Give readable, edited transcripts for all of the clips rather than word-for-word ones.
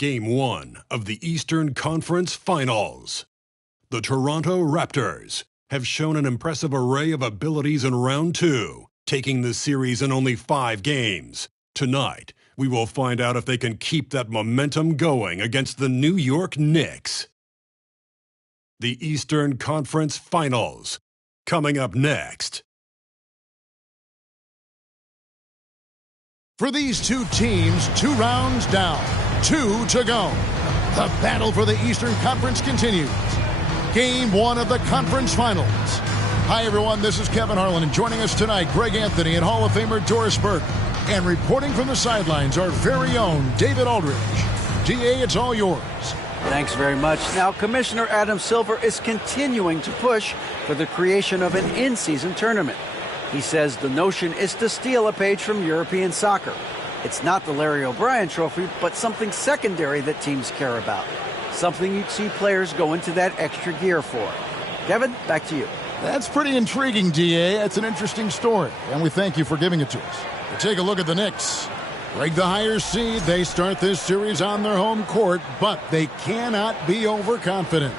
Game 1 of the Eastern Conference Finals. The Toronto Raptors have shown an impressive array of abilities in Round 2, taking the series in only 5 games. Tonight, we will find out if they can keep that momentum going against the New York Knicks. The Eastern Conference Finals, coming up next. For these two teams, 2 rounds down, 2 to go. The battle for the Eastern Conference continues. Game 1 of the conference finals. Hi, everyone. This is Kevin Harlan, and joining us tonight, Greg Anthony and Hall of Famer Doris Burke. And reporting from the sidelines, our very own David Aldridge. DA, it's all yours. Thanks very much. Now, Commissioner Adam Silver is continuing to push for the creation of an in-season tournament. He says the notion is to steal a page from European soccer. It's not the Larry O'Brien Trophy, but something secondary that teams care about. Something you'd see players go into that extra gear for. Kevin, back to you. That's pretty intriguing, DA. That's an interesting story, and we thank you for giving it to us. We'll take a look at the Knicks. Ranked the higher seed, they start this series on their home court, but they cannot be overconfident.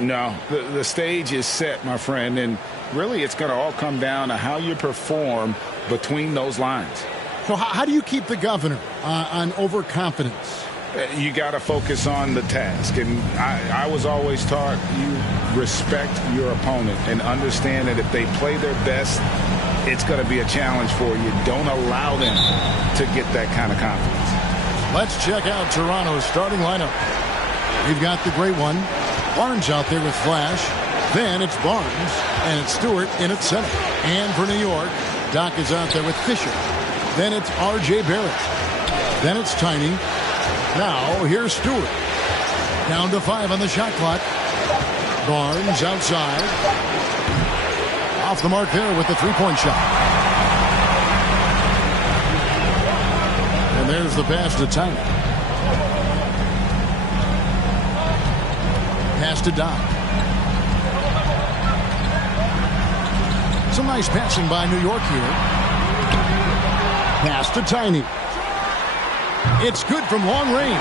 No, the stage is set, my friend, and really it's going to all come down to how you perform between those lines. So how do you keep the governor on overconfidence? You got to focus on the task, and I was always taught you respect your opponent and understand that if they play their best, it's going to be a challenge for you. Don't allow them to get that kind of confidence. Let's check out Toronto's starting lineup. We've got the great one, Barnes out there with Flash. Then it's Barnes, and it's Stewart in at center. And for New York, Doc is out there with Fisher. Then it's R.J. Barrett. Then it's Tiny. Now here's Stewart. Down to 5 on the shot clock. Barnes outside. Off the mark there with the three-point shot. And there's the pass to Tiny. Pass to Doc. Some nice passing by New York here. Pass to Tiny. It's good from long range.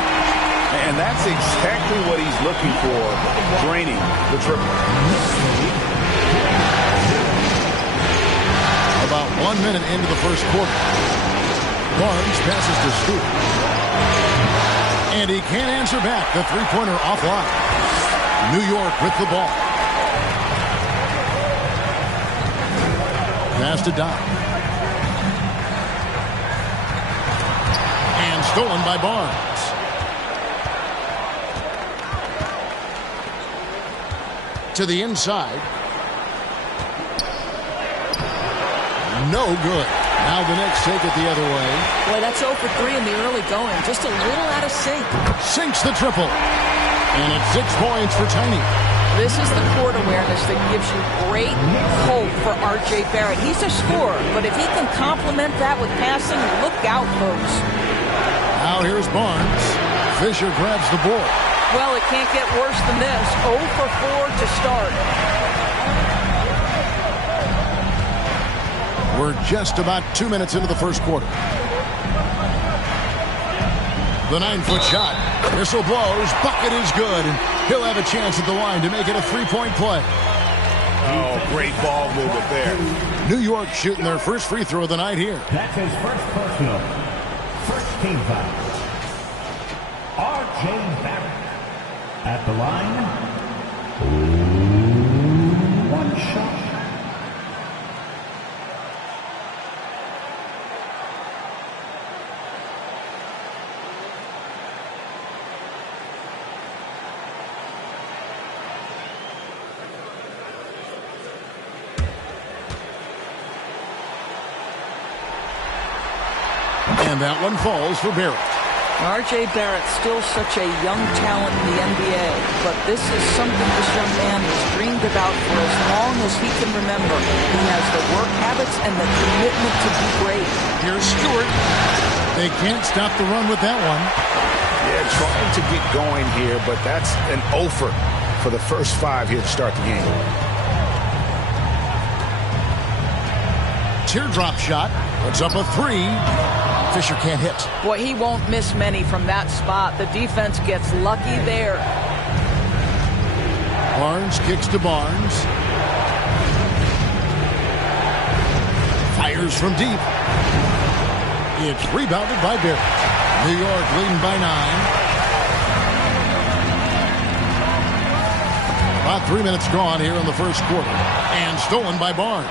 And that's exactly what he's looking for, draining the triple. About 1 minute into the first quarter. Barnes passes to Stewart. And he can't answer back. The three-pointer offline. New York with the ball. Pass to Doc. And stolen by Barnes. To the inside. No good. Now the Knicks take it the other way. Boy, that's 0 for 3 in the early going. Just a little out of sync. Sinks the triple. And it's 6 points for Tiny. This is the court awareness that gives you great hope for R.J. Barrett. He's a scorer, but if he can complement that with passing, look out, folks. Now here's Barnes. Fisher grabs the board. Well, it can't get worse than this. 0 for 4 to start. We're just about 2 minutes into the first quarter. The 9-foot shot. Whistle blows. Bucket is good. And he'll have a chance at the line to make it a three-point play. Oh, great ball movement there. New York shooting their first free throw of the night here. That's his first personal. First team foul. R.J. Barrett at the line. 1 shot. And that one falls for Barrett. R.J. Barrett, still such a young talent in the NBA, but this is something this young man has dreamed about for as long as he can remember. He has the work habits and the commitment to be great. Here's Stewart. They can't stop the run with that one. Yeah, trying to get going here, but that's an offer for the first 5 here to start the game. Teardrop shot. Puts up a 3. Fisher can't hit. Boy, he won't miss many from that spot. The defense gets lucky there. Barnes kicks to Barnes. Fires from deep. It's rebounded by Barrett. New York leading by 9. About 3 minutes gone here in the first quarter. And stolen by Barnes.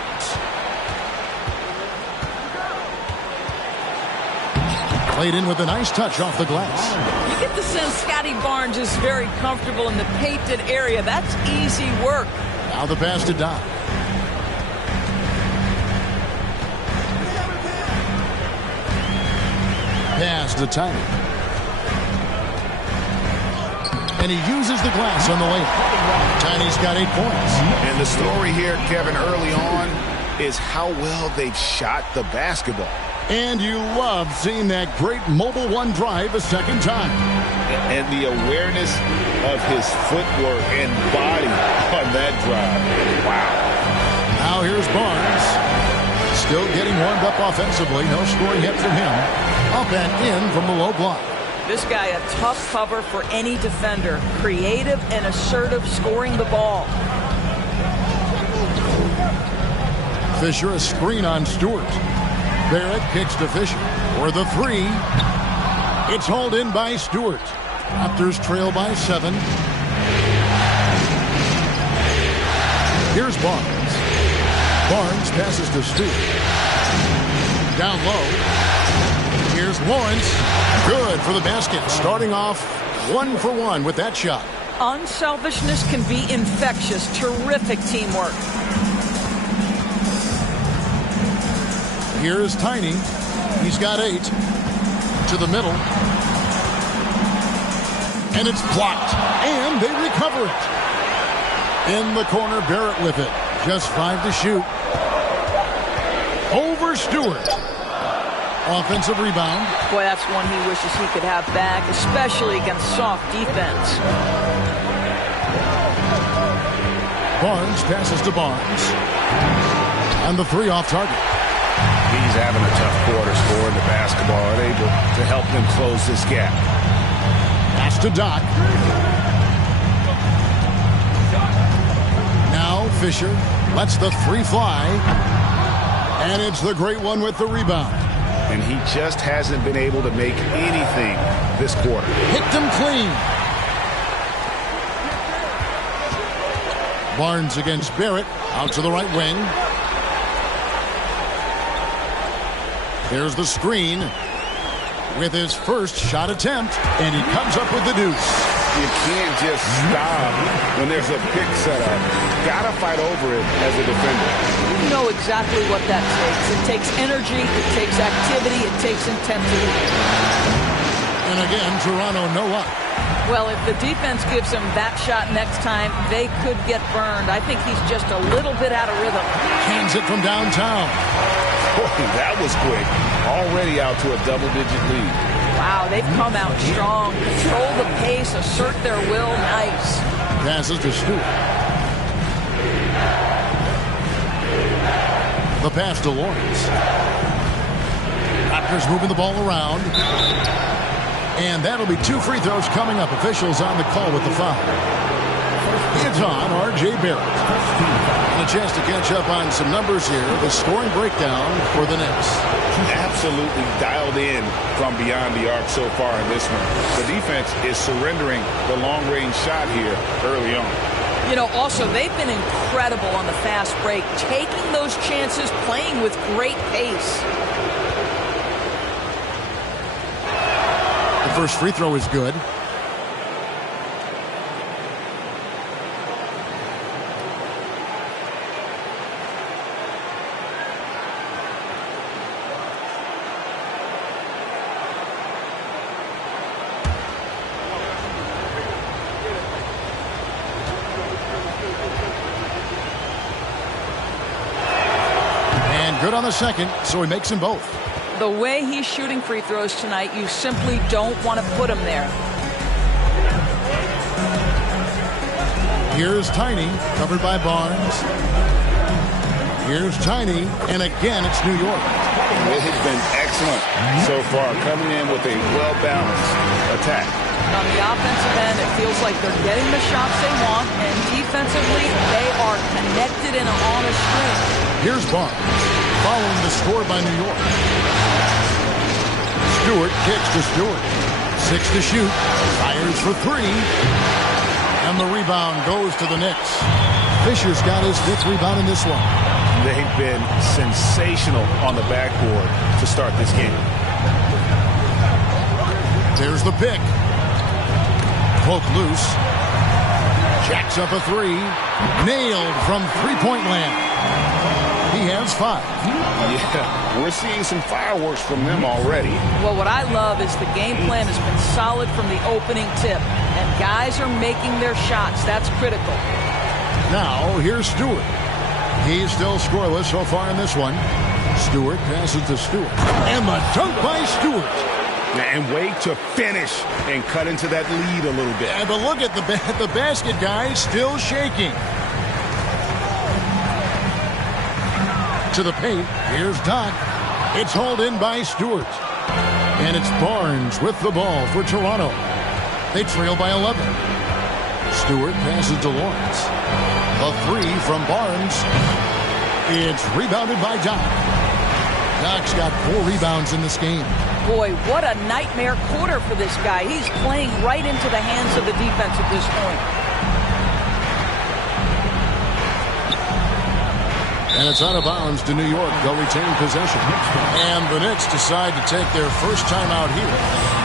Played in with a nice touch off the glass. You get the sense Scotty Barnes is very comfortable in the painted area. That's easy work. Now the pass to Doc. Pass to Tiny. And he uses the glass on the layup. Tiny's got 8 points. And the story here, Kevin, early on is how well they've shot the basketball. And you love seeing that great mobile one drive a second time. And the awareness of his footwork and body on that drive. Wow. Now here's Barnes. Still getting warmed up offensively. No scoring yet from him. Up and in from the low block. This guy a tough cover for any defender. Creative and assertive scoring the ball. Fisher a screen on Stewart. Barrett kicks to Fisher for the 3. It's hauled in by Stewart. Raptors trail by 7. Here's Barnes. Barnes passes to Stewart. Down low. Here's Lawrence. Good for the basket. Starting off 1 for 1 with that shot. Unselfishness can be infectious. Terrific teamwork. Here's Tiny. He's got 8. To the middle. And it's blocked. And they recover it. In the corner, Barrett with it. Just 5 to shoot. Over Stewart. Offensive rebound. Boy, that's one he wishes he could have back, especially against soft defense. Barnes passes to Barnes. And the 3 off target. He's having a tough quarter scoring the basketball and able to help them close this gap. Pass to Doc. Now Fisher lets the 3 fly. And it's the great one with the rebound. And he just hasn't been able to make anything this quarter. Hit them clean. Barnes against Barrett. Out to the right wing. There's the screen with his first shot attempt, and he comes up with the deuce. You can't just stop when there's a pick set up. Gotta fight over it as a defender. You know exactly what that takes. It takes energy, it takes activity, it takes intensity. And again, Toronto no luck. Well, if the defense gives him that shot next time, they could get burned. I think he's just a little bit out of rhythm. Hands it from downtown. Boy, that was quick. Already out to a double-digit lead. Wow, they've come out strong. Control the pace, assert their will. Nice. Passes to Stewart. The pass to Lawrence. Raptors moving the ball around. And that'll be 2 free throws coming up. Officials on the call with the foul. It's on R.J. Barrett. And a chance to catch up on some numbers here. The scoring breakdown for the Knicks. Absolutely dialed in from beyond the arc so far in this one. The defense is surrendering the long-range shot here early on. You know, also, they've been incredible on the fast break, taking those chances, playing with great pace. The first free throw is good. Good on the second, so he makes them both. The way he's shooting free throws tonight, you simply don't want to put him there. Here's Tiny, covered by Barnes. Here's Tiny, and again it's New York. been excellent so far, coming in with a well-balanced attack. On the offensive end, it feels like they're getting the shots they want, and defensively, they are connected and on a string. Here's Barnes, following the score by New York. Stewart kicks to Stewart. 6 to shoot. Fires for 3. And the rebound goes to the Knicks. Fisher's got his 5th rebound in this one. They've been sensational on the backboard to start this game. There's the pick. Poke loose. Jacks up a 3. Nailed from three-point land. He has 5. Yeah, we're seeing some fireworks from them already. Well, what I love is the game plan has been solid from the opening tip, and guys are making their shots. That's critical. Now, here's Stewart. He's still scoreless so far in this one. Stewart passes to Stewart. And the dunk by Stewart. And wait to finish and cut into that lead a little bit. But look at the basket, guys, still shaking. To the paint. Here's Doc. It's hauled in by Stewart. And it's Barnes with the ball for Toronto. They trail by 11. Stewart passes to Lawrence. A 3 from Barnes. It's rebounded by Doc. Doc's got 4 rebounds in this game. Boy, what a nightmare quarter for this guy. He's playing right into the hands of the defense at this point. And it's out of bounds to New York. They'll retain possession. And the Knicks decide to take their first time out here.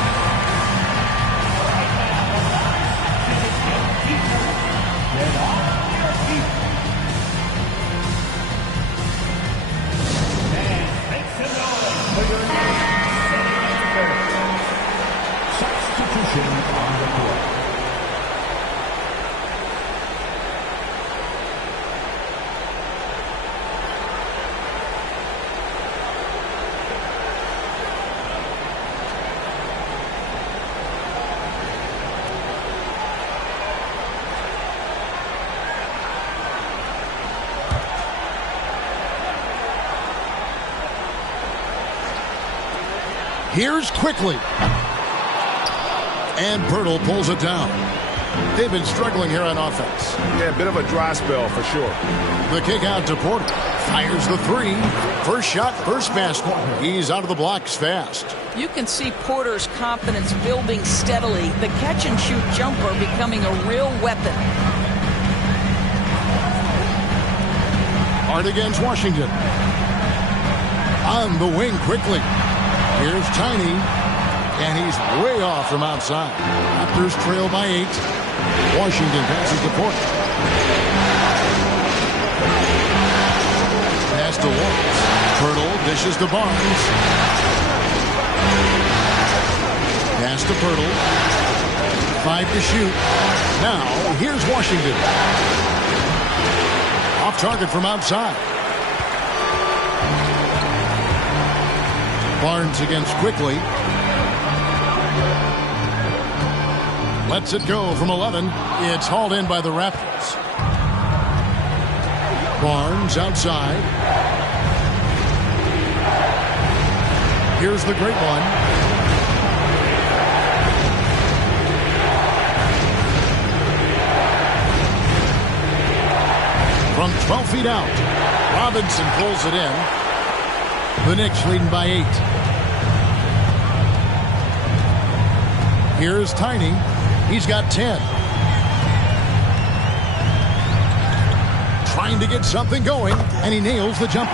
Here's Quickly. And Pirtle pulls it down. They've been struggling here on offense. Yeah, a bit of a dry spell for sure. The kick out to Porter. Fires the 3. First shot, first basket. He's out of the blocks fast. You can see Porter's confidence building steadily. The catch-and-shoot jumper becoming a real weapon. Hard against Washington. On the wing quickly. Here's Tiny. And he's way off from outside. Raptors trail by 8. Washington passes to Porter. Pass to Lawrence. Pirtle dishes to Barnes. Pass to Pirtle. 5 to shoot. Now, here's Washington. Off target from outside. Barnes against Quickly. Lets it go from 11. It's hauled in by the Raptors. Barnes outside. Here's the great one. From 12 feet out. Robinson pulls it in. The Knicks leading by 8. Here's Tiny. He's got 10. Trying to get something going, and he nails the jumper.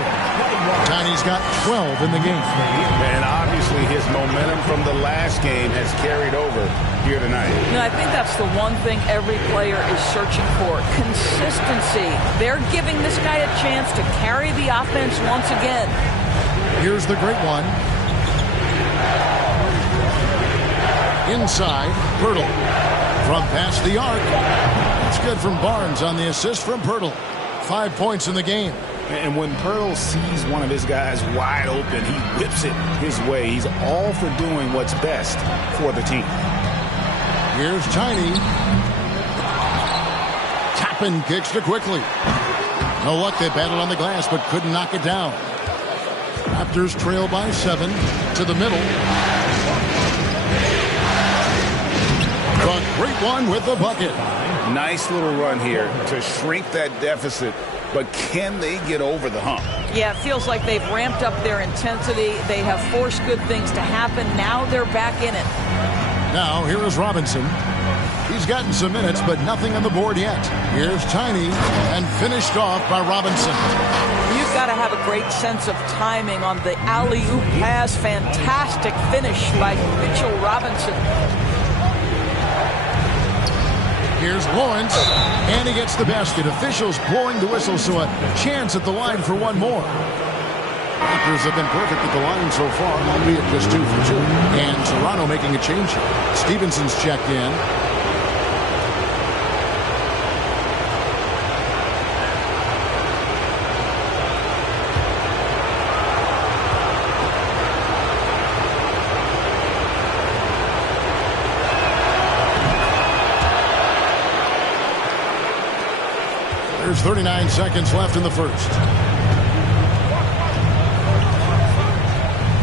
Tiny's got 12 in the game. And obviously his momentum from the last game has carried over here tonight. You know, I think that's the one thing every player is searching for. Consistency. They're giving this guy a chance to carry the offense once again. Here's the great one. Inside, Pirtle. From past the arc. It's good from Barnes on the assist from Pirtle. 5 points in the game. And when Pirtle sees one of his guys wide open, he whips it his way. He's all for doing what's best for the team. Here's Tiny. Toppin kicks to Quickly. No luck, they battled on the glass, but couldn't knock it down. Raptors trail by 7 to the middle. The great one with the bucket. Nice little run here to shrink that deficit, but can they get over the hump? Yeah, it feels like they've ramped up their intensity. They have forced good things to happen. Now they're back in it. Now here is Robinson. He's gotten some minutes, but nothing on the board yet. Here's Tiny, and finished off by Robinson. You've got to have a great sense of timing on the alley-oop pass. Fantastic finish by Mitchell Robinson. Here's Lawrence, and he gets the basket. Officials blowing the whistle, so a chance at the line for one more. Raptors have been perfect at the line so far, albeit just 2 for 2. And Toronto making a change here. Stevenson's checked in. There's 39 seconds left in the first.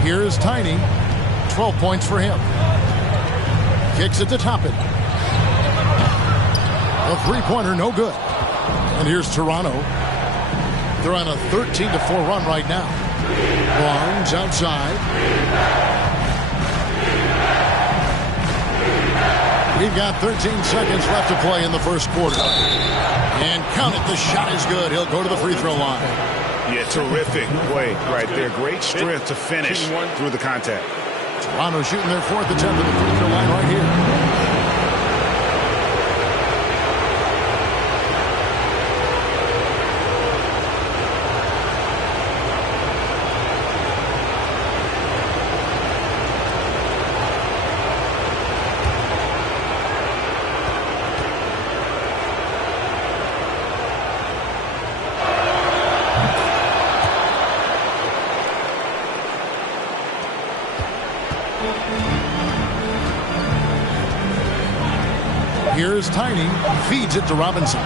Here's Tiny. 12 points for him. Kicks it to Toppin. A three-pointer, no good. And here's Toronto. They're on a 13-4 run right now. Barnes outside. We've got 13 seconds left to play in the first quarter. And count it, the shot is good. He'll go to the free throw line. Yeah, terrific play right there. Great strength to finish through the contact. Toronto shooting their 4th attempt at the free throw line right here. Here's Tiny, feeds it to Robinson.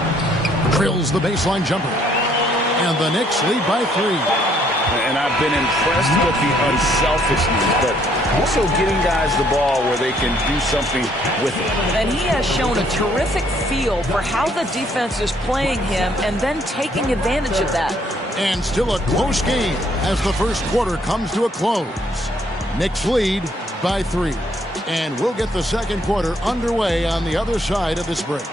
Drills the baseline jumper. And the Knicks lead by 3. And I've been impressed with the unselfishness, but also getting guys the ball where they can do something with it. And he has shown a terrific feel for how the defense is playing him and then taking advantage of that. And still a close game as the first quarter comes to a close. Knicks lead by 3. And we'll get the second quarter underway on the other side of this break.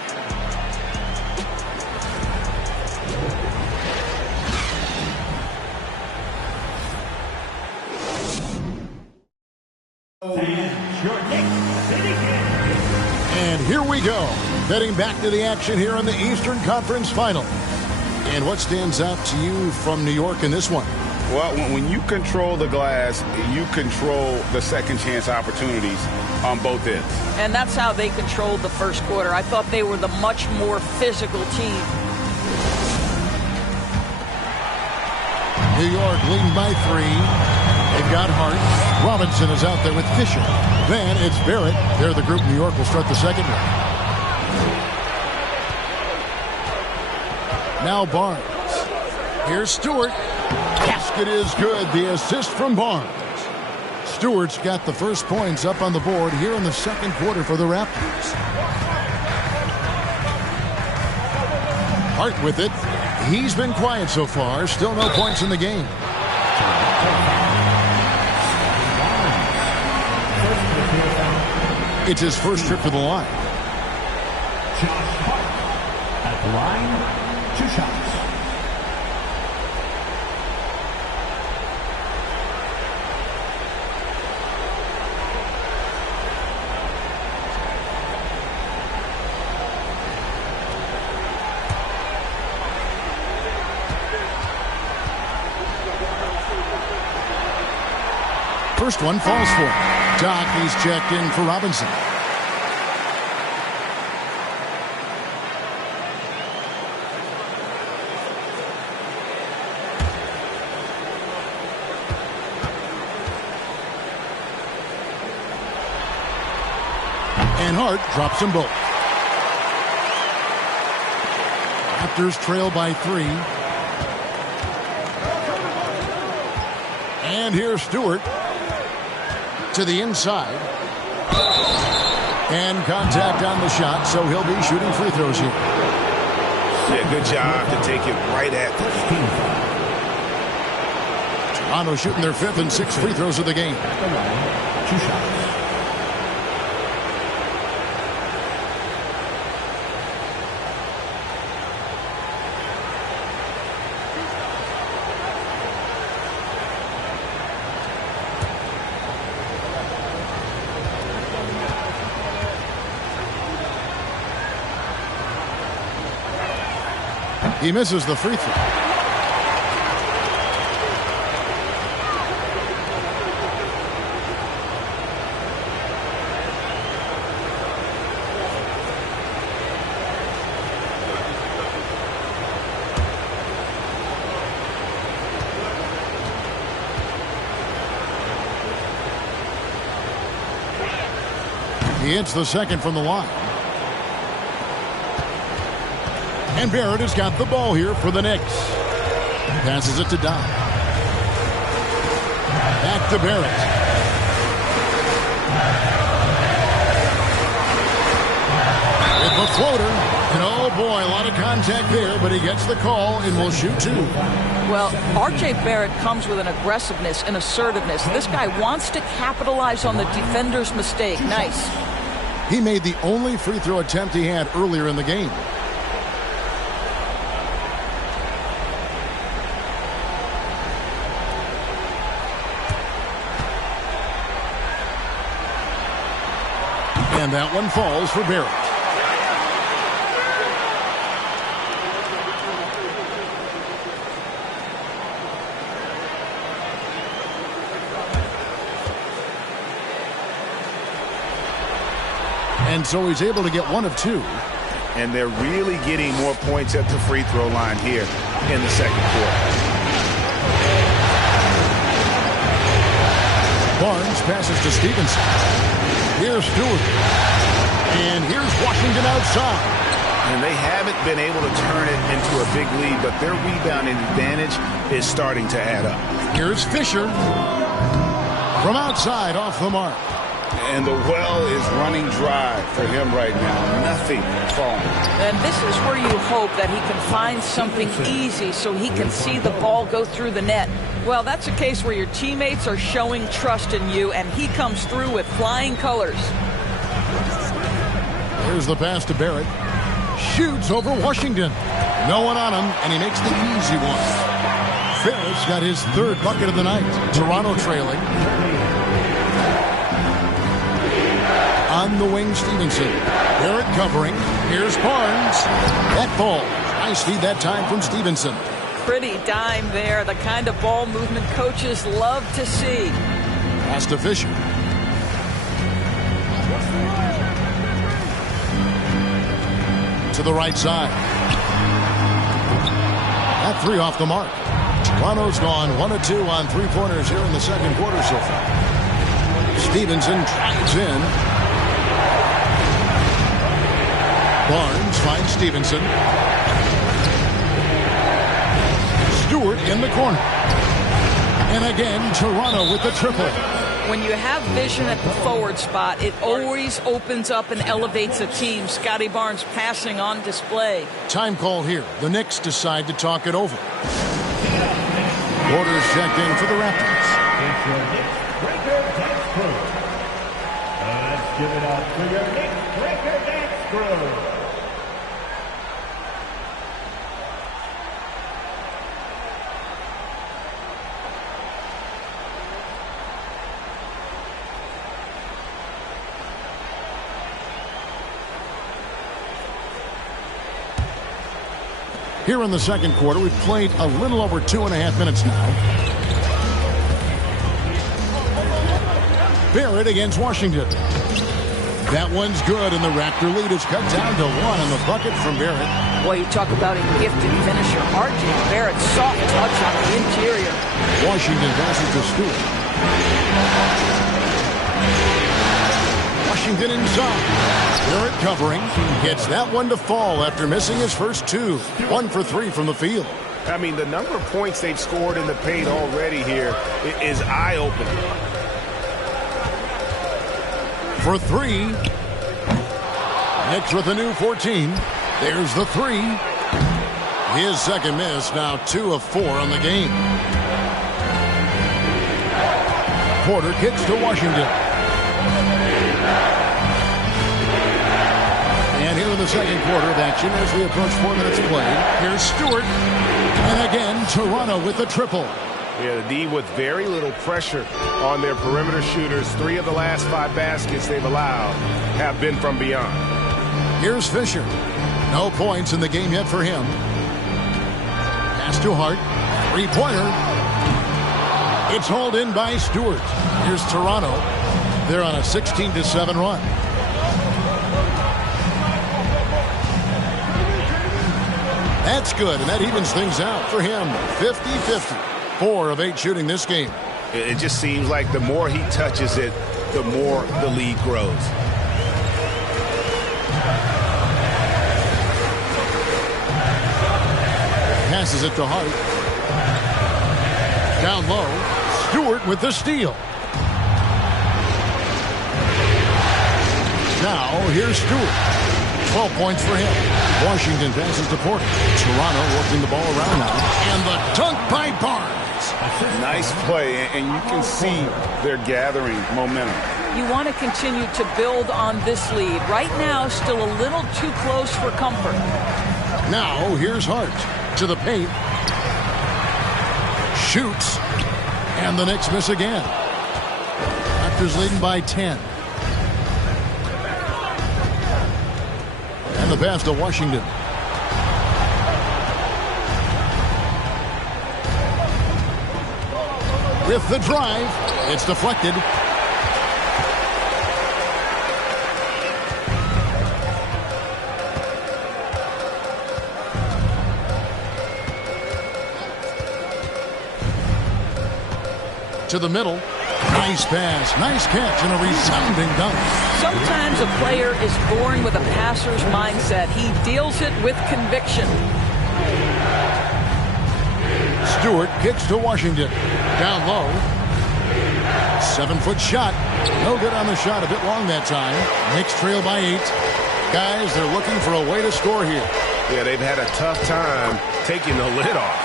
And here we go, heading back to the action here in the Eastern Conference Final. And what stands out to you from New York in this one? Well, when you control the glass, you control the second chance opportunities on both ends. And that's how they controlled the first quarter. I thought they were the much more physical team. New York leading by 3. They've got Hart. Robinson is out there with Fisher. Then it's Barrett. They're the group. New York will start the second one. Now Barnes. Here's Stewart. Basket is good. The assist from Barnes. Stewart's got the first points up on the board here in the second quarter for the Raptors. Hart with it. He's been quiet so far. Still no points in the game. It's his first trip to the line. Josh Hart at the line, 2 shots. First one falls for him. Doc, he's checked in for Robinson. And Hart drops them both. Raptors trail by 3. And here's Stewart to the inside. And contact on the shot, so he'll be shooting free throws here. Yeah, good job to take it right at the game. Toronto shooting their 5th and 6th free throws of the game. 2 shots. He misses the free throw. He hits the second from the line. And Barrett has got the ball here for the Knicks. Passes it to Don. Back to Barrett. With the floater. And oh boy, a lot of contact there, but he gets the call and will shoot 2. Well, R.J. Barrett comes with an aggressiveness and assertiveness. This guy wants to capitalize on the defender's mistake. Nice. He made the only free throw attempt he had earlier in the game. And that one falls for Barrett. And so he's able to get 1 of 2. And they're really getting more points at the free throw line here in the second quarter. Barnes passes to Stevenson. Here's Stewart. And here's Washington outside. And they haven't been able to turn it into a big lead, but their rebounding advantage is starting to add up. Here's Fisher. From outside, off the mark. And the well is running dry for him right now. Nothing falling. And this is where you hope that he can find something easy so he can see the ball go through the net. Well, that's a case where your teammates are showing trust in you, and he comes through with flying colors. Here's the pass to Barrett. Shoots over Washington. No one on him, and he makes the easy one. Ferris got his 3rd bucket of the night. Toronto trailing. On the wing, Stevenson. Barrett covering. Here's Barnes. That ball. Nice feed that time from Stevenson. Pretty dime there. The kind of ball movement coaches love to see. Pass to Fisher. To the right side. That 3 off the mark. Toronto's gone 1 of 2 on 3-pointers here in the second quarter so far. Stevenson drives in. Barnes finds Stevenson. Stewart in the corner. And again, Toronto with the triple. When you have vision at the forward spot, it always opens up and elevates a team. Scotty Barnes passing on display. Time call here. The Knicks decide to talk it over. Orders checked in for the Raptors. It's your Knicks Breaker Dance Crew. Let's give it up for your Knicks Breaker Dance Crew. Here in the second quarter, we've played a little over 2.5 minutes now. Barrett against Washington. That one's good, and the Raptor lead is cut down to 1 on the bucket from Barrett. Boy, you talk about a gifted finisher. R.J. Barrett, soft touch on the interior. Washington passes to Stewart. Washington inside. Barrett covering. Gets that one to fall after missing his first 2. 1 for 3 from the field. I mean, the number of points they've scored in the paint already here is eye-opening. For three. Knicks with a new 14. There's the three. His second miss, now 2 of 4 on the game. Porter kicks to Washington. And here in the second quarter of action as we approach 4 minutes played. Here's Stewart. And again, Toronto with the triple. Yeah, the D with very little pressure on their perimeter shooters. 3 of the last 5 baskets they've allowed have been from beyond. Here's Fisher. No points in the game yet for him. Pass to Hart. 3-pointer. It's hauled in by Stewart. Here's Toronto. They're on a 16-7 run. That's good, and that evens things out for him. 50-50. 4 of 8 shooting this game. It just seems like the more he touches it, the more the lead grows. Passes it to Hart. Down low. Stewart with the steal. Now, here's Stewart. 12 points for him. Washington passes to Porter. Toronto working the ball around now. And the dunk by Barnes. Nice play, and you can see they're gathering momentum. You want to continue to build on this lead. Right now, still a little too close for comfort. Now, here's Hart. To the paint. Shoots. And the Knicks miss again. Raptors leading by 10. And the pass to Washington. With the drive. It's deflected. To the middle. Nice pass. Nice catch and a resounding dunk. Sometimes a player is born with a passer's mindset. He deals it with conviction. Stewart kicks to Washington. Down low. 7-foot shot. No good on the shot. A bit long that time. Knicks trail by 8. Guys, they're looking for a way to score here. Yeah, they've had a tough time taking the lid off.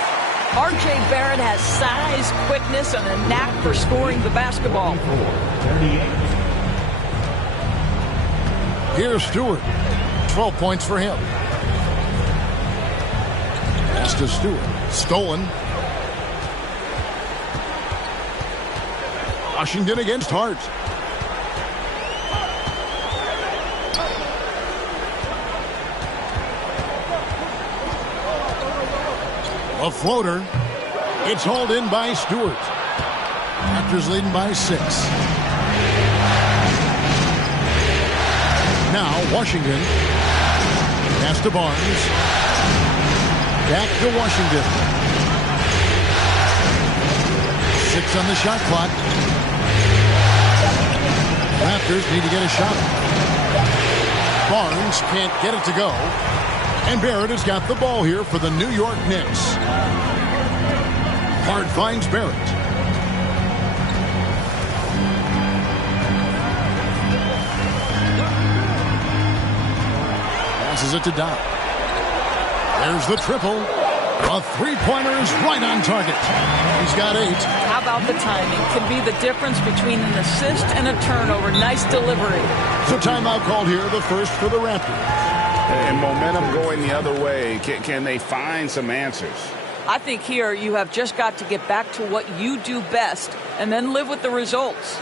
R.J. Barrett has size, quickness, and a knack for scoring the basketball. 38. Here's Stewart. 12 points for him. Pass to Stewart. Stolen. Washington against Hart. A floater. It's hauled in by Stewart. Raptors leading by 6. Now Washington. Pass to Barnes. Back to Washington. 6 on the shot clock. Raptors need to get a shot. Barnes can't get it to go. And Barrett has got the ball here for the New York Knicks. Hart finds Barrett. Passes it to Doc. There's the triple. A three-pointer is right on target. He's got 8. How about the timing? Can be the difference between an assist and a turnover. Nice delivery. So timeout called here, the first for the Raptors. And momentum going the other way. Can they find some answers? I think here you have just got to get back to what you do best and then live with the results.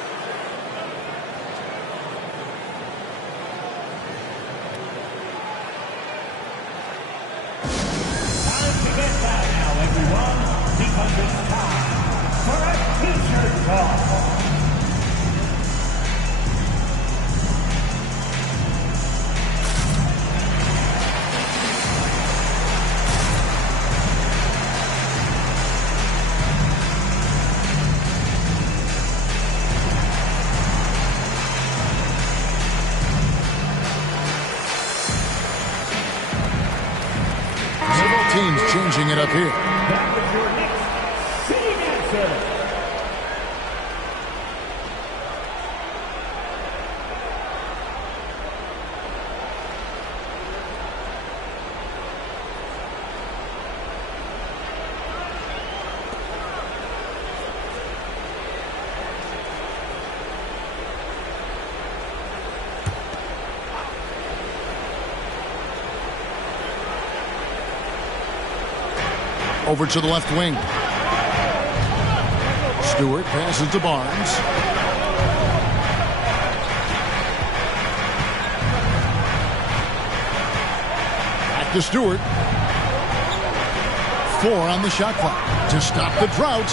Time to get back now, everyone, because it's time for a t-shirt toss. Teams changing it up here. The your next sitting answer. Over to the left wing. Stewart passes to Barnes. Back to Stewart. 4 on the shot clock to stop the drought.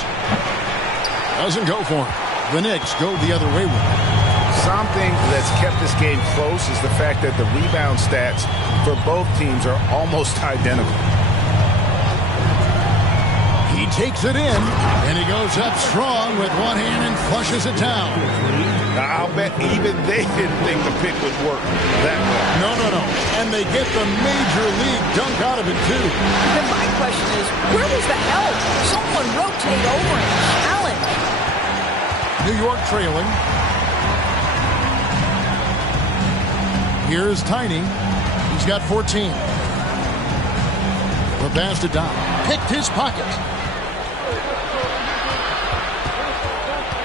Doesn't go for him. The Knicks go the other way with it. Something that's kept this game close is the fact that the rebound stats for both teams are almost identical. He takes it in, and he goes up strong with one hand and flushes it down. Now, I'll bet even they didn't think the pick would work that well. No. And they get the major league dunk out of it, too. Then my question is, where was the help? Someone rotate over and challenge. New York trailing. Here's Tiny. He's got 14. The pass to Doc. Picked his pocket.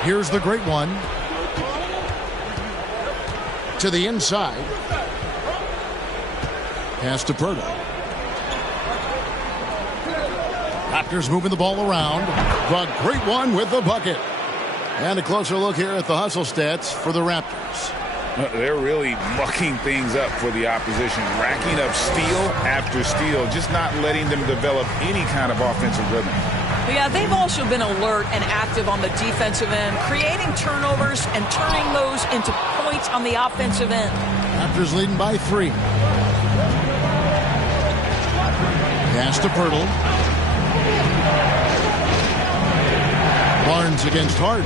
Here's the great one. To the inside. Pass to Pirtle. Raptors moving the ball around. The great one with the bucket. And a closer look here at the hustle stats for the Raptors. They're really mucking things up for the opposition, racking up steal after steal, just not letting them develop any kind of offensive rhythm. Yeah, they've also been alert and active on the defensive end, creating turnovers and turning those into points on the offensive end. Raptors leading by 3. Pass to Pirtle. Barnes against Hart.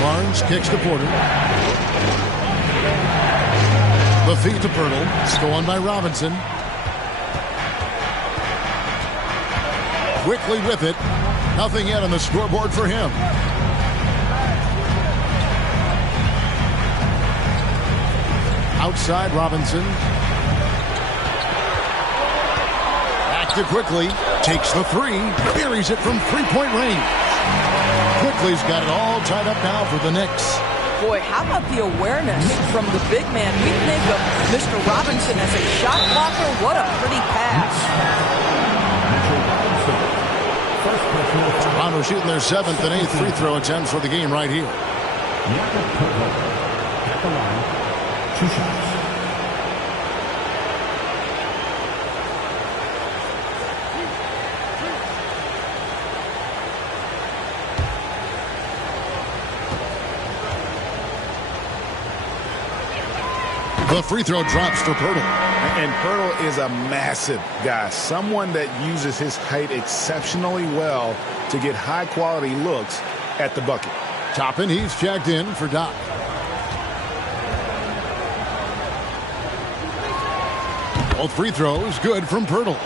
Barnes kicks to Porter. The feed to Pirtle. Stolen by Robinson. Quickly with it. Nothing yet on the scoreboard for him. Outside Robinson. Active quickly. Takes the 3. Buries it from three-point range. Quickly's got it all tied up now for the Knicks. Boy, how about the awareness from the big man? We think of Mr. Robinson as a shot blocker. What a pretty pass. Toronto shooting their 7th and 8th free throw attempts for the game right here. At the line, 2 shots. The free throw drops for Pirtle. And Pirtle is a massive guy, someone that uses his height exceptionally well to get high-quality looks at the bucket. Toppin, he's checked in for Doc. Both free throws good from Pirtle.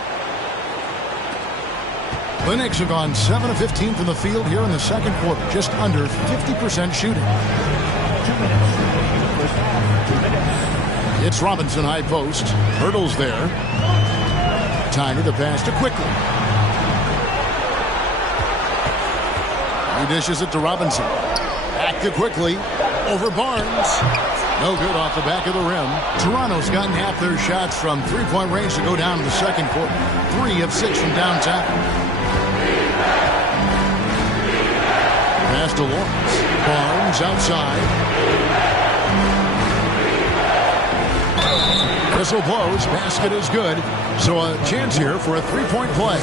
The Knicks have gone 7 of 15 from the field here in the second quarter, just under 50% shooting. 2 minutes. First half, 2 minutes. It's Robinson high post. Pirtle's there. Tiny the pass to Quickly. He dishes it to Robinson. Back to Quickly. Over Barnes. No good off the back of the rim. Toronto's gotten half their shots from three-point range to go down in the second quarter. 3 of 6 from downtown. Pass to Lawrence. Barnes outside. Whistle blows. Basket is good. So a chance here for a three-point play.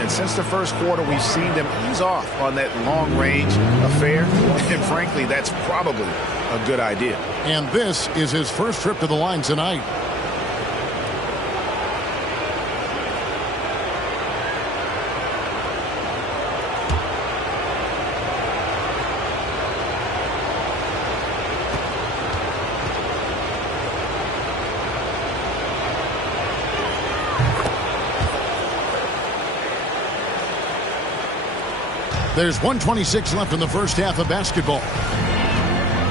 And since the first quarter, we've seen them ease off on that long-range affair. And frankly, that's probably a good idea. And this is his first trip to the line tonight. There's 1:26 left in the first half of basketball.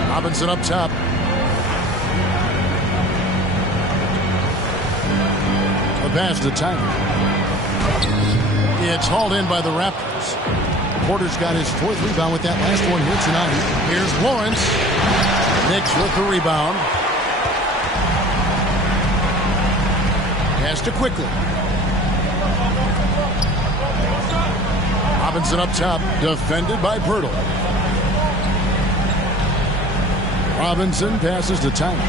Robinson up top. The pass to Tyler. It's hauled in by the Raptors. Porter's got his 4th rebound with that last one here tonight. Here's Lawrence. Knicks with the rebound. Pass to Quickly. Robinson up top, defended by Pirtle. Robinson passes to Tyler.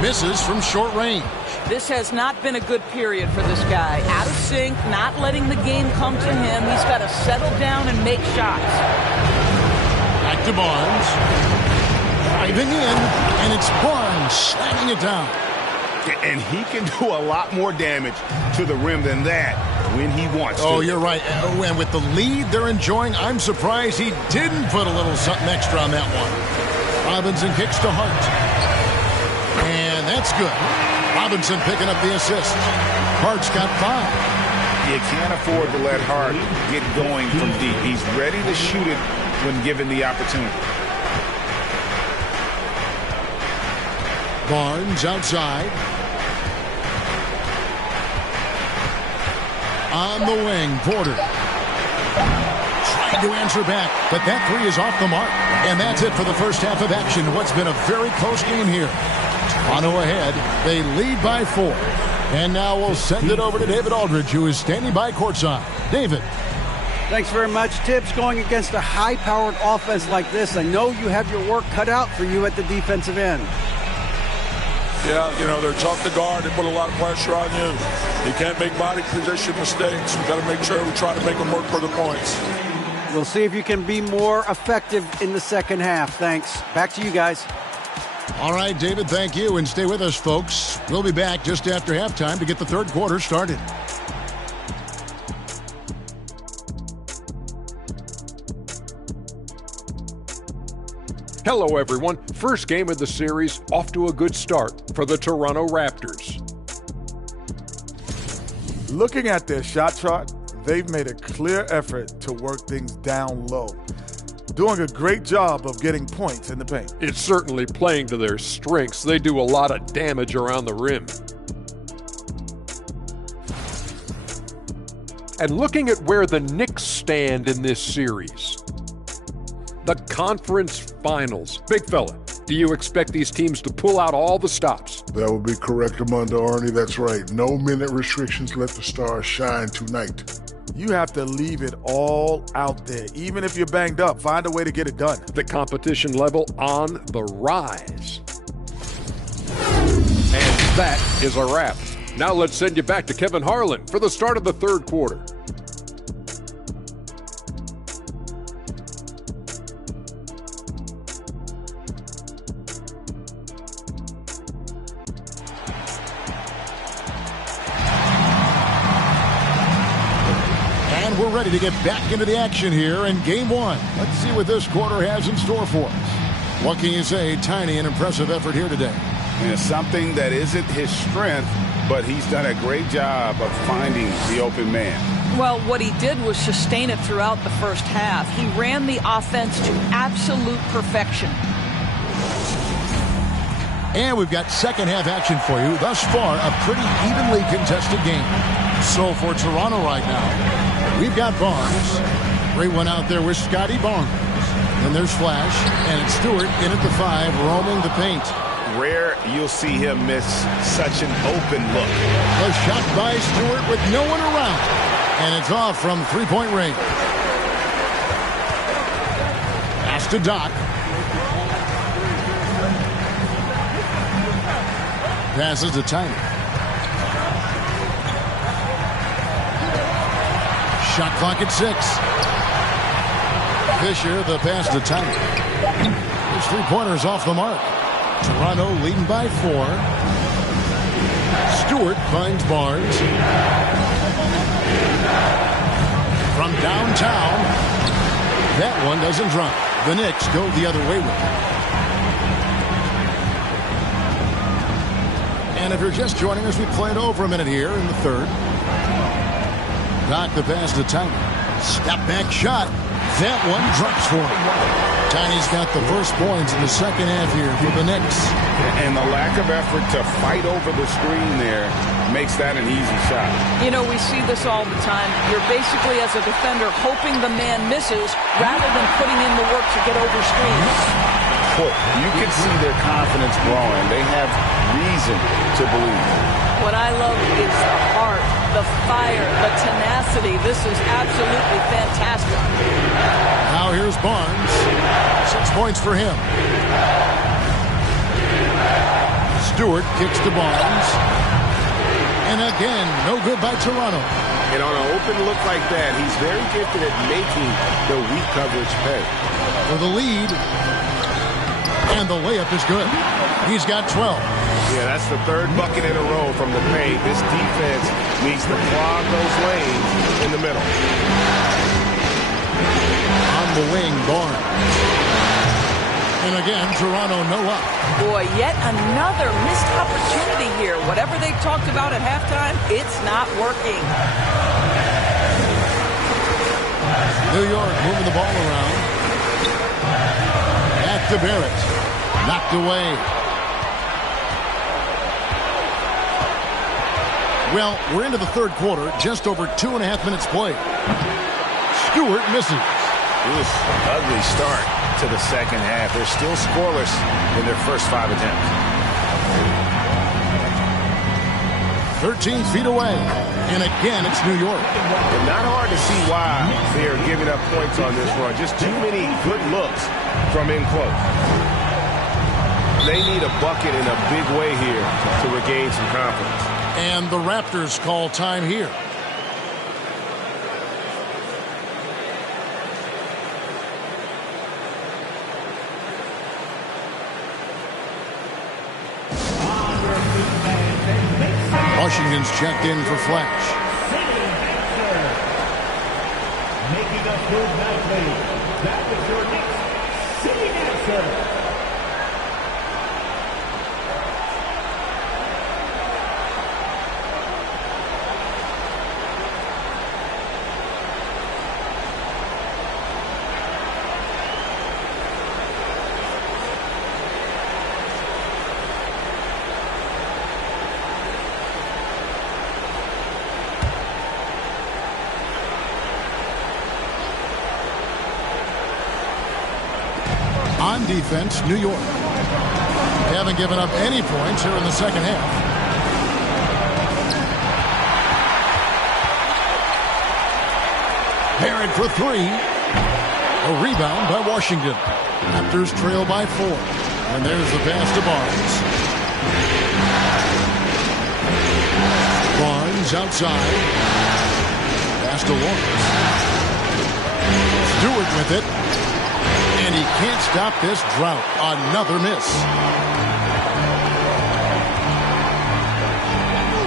Misses from short range. This has not been a good period for this guy. Out of sync, not letting the game come to him. He's got to settle down and make shots. Back to Barnes. Driving in, and it's Barnes slamming it down. And he can do a lot more damage to the rim than that when he wants to. Oh, you're right. And with the lead they're enjoying, I'm surprised he didn't put a little something extra on that one. Robinson kicks to Hart. And that's good. Robinson picking up the assist. Hart's got 5. You can't afford to let Hart get going from deep. He's ready to shoot it when given the opportunity. Barnes outside. On the wing, Porter. Trying to answer back, but that 3 is off the mark. And that's it for the first half of action. What's been a very close game here. Toronto ahead. They lead by 4. And now we'll send it over to David Aldridge, who is standing by courtside. David. Thanks very much, Tibbs. Going against a high-powered offense like this, I know you have your work cut out for you at the defensive end. Yeah, they're tough to guard. They put a lot of pressure on you. You can't make body position mistakes. We've got to make sure we try to make them work for the points. We'll see if you can be more effective in the second half. Thanks. Back to you guys. All right, David, thank you. And stay with us, folks. We'll be back just after halftime to get the third quarter started. Hello, everyone. First game of the series, off to a good start for the Toronto Raptors. Looking at their shot chart, they've made a clear effort to work things down low, doing a great job of getting points in the paint. It's certainly playing to their strengths. They do a lot of damage around the rim. And looking at where the Knicks stand in this series, the conference finals. Big fella, do you expect these teams to pull out all the stops? That would be correct, Armando. Arnie, that's right. No minute restrictions. Let the stars shine tonight. You have to leave it all out there. Even if you're banged up, find a way to get it done. The competition level on the rise. And that is a wrap. Now let's send you back to Kevin Harlan for the start of the third quarter. We're ready to get back into the action here in Game 1. Let's see what this quarter has in store for us. What can you say? Tiny and impressive effort here today. And something that isn't his strength, but he's done a great job of finding the open man. Well, what he did was sustain it throughout the first half. He ran the offense to absolute perfection. And we've got second half action for you. Thus far, a pretty evenly contested game. So for Toronto right now, we've got Barnes. Great one out there with Scotty Barnes. Then there's Flash, and it's Stewart in at the 5, roaming the paint. Rare you'll see him miss such an open look. A shot by Stewart with no one around. And it's off from three-point range. Pass to Doc. Passes to Tyner. Shot clock at 6. Fisher, the pass to Tyner. His three-pointer's off the mark. Toronto leading by 4. Stewart finds Barnes. From downtown. That one doesn't drop. The Knicks go the other way with it. And if you're just joining us, we played over a minute here in the third. Doc the pass to Tyner. Step back shot. That one drops for him. Tiny's got the first points in the second half here for the Knicks. And the lack of effort to fight over the screen there makes that an easy shot. You know, we see this all the time. You're basically, as a defender, hoping the man misses rather than putting in the work to get over screens. You can see their confidence growing. They have reason to believe. What I love is the heart, the fire, the tenacity. This is absolutely fantastic. Now here's Barnes. 6 points for him. Stewart kicks to Barnes. And again, no good by Toronto. And on an open look like that, he's very gifted at making the weak coverage pay. For the lead. And the layup is good. He's got 12. Yeah, that's the third bucket in a row from the paint. This defense needs to clog those lanes in the middle. On the wing, Barnes. And again, Toronto no up. Boy, yet another missed opportunity here. Whatever they talked about at halftime, it's not working. New York moving the ball around. Back to Barrett. Knocked away. Well, we're into the third quarter. Just over 2.5 minutes played. Stewart misses. Oof, ugly start to the second half. They're still scoreless in their first 5 attempts. 13 feet away. And again, it's New York. And not hard to see why they are giving up points on this run. Just too many good looks from in close. They need a bucket in a big way here to regain some confidence. And the Raptors call time here. Washington's checked in for Flash. Making us move nicely. That was your Knicks sitting answer. On defense, New York. They haven't given up any points here in the second half. Barrett for 3. A rebound by Washington. Raptors trail by 4. And there's the pass to Barnes. Barnes outside. Pass to Lawrence. Stewart with it. And he can't stop this drought. Another miss.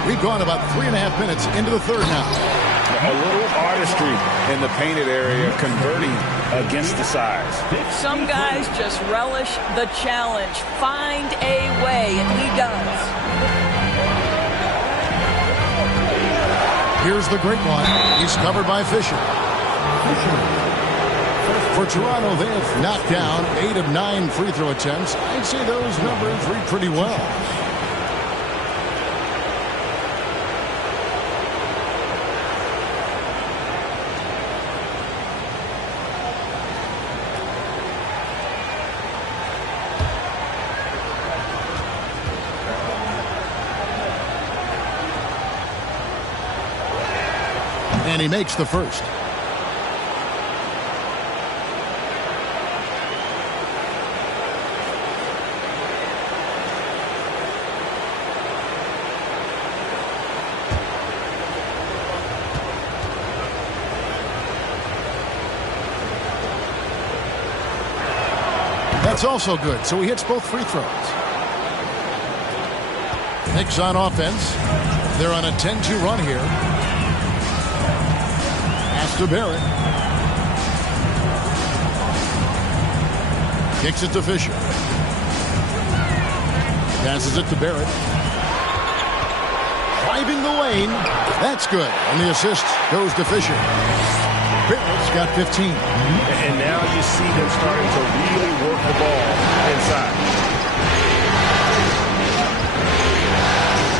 We've gone about 3.5 minutes into the third now. A little artistry in the painted area, converting against the size. Some guys just relish the challenge. Find a way, and he does. Here's the great one. He's covered by Fisher. For Toronto, they have knocked down 8 of 9 free throw attempts. I'd say those numbers read pretty well. And he makes the first. That's also good, so he hits both free throws. Knicks on offense. They're on a 10-2 run here. Pass to Barrett. Kicks it to Fisher. Passes it to Barrett. Driving the lane. That's good. And the assist goes to Fisher. Barrett's got 15. And now you see them starting to really work the ball inside.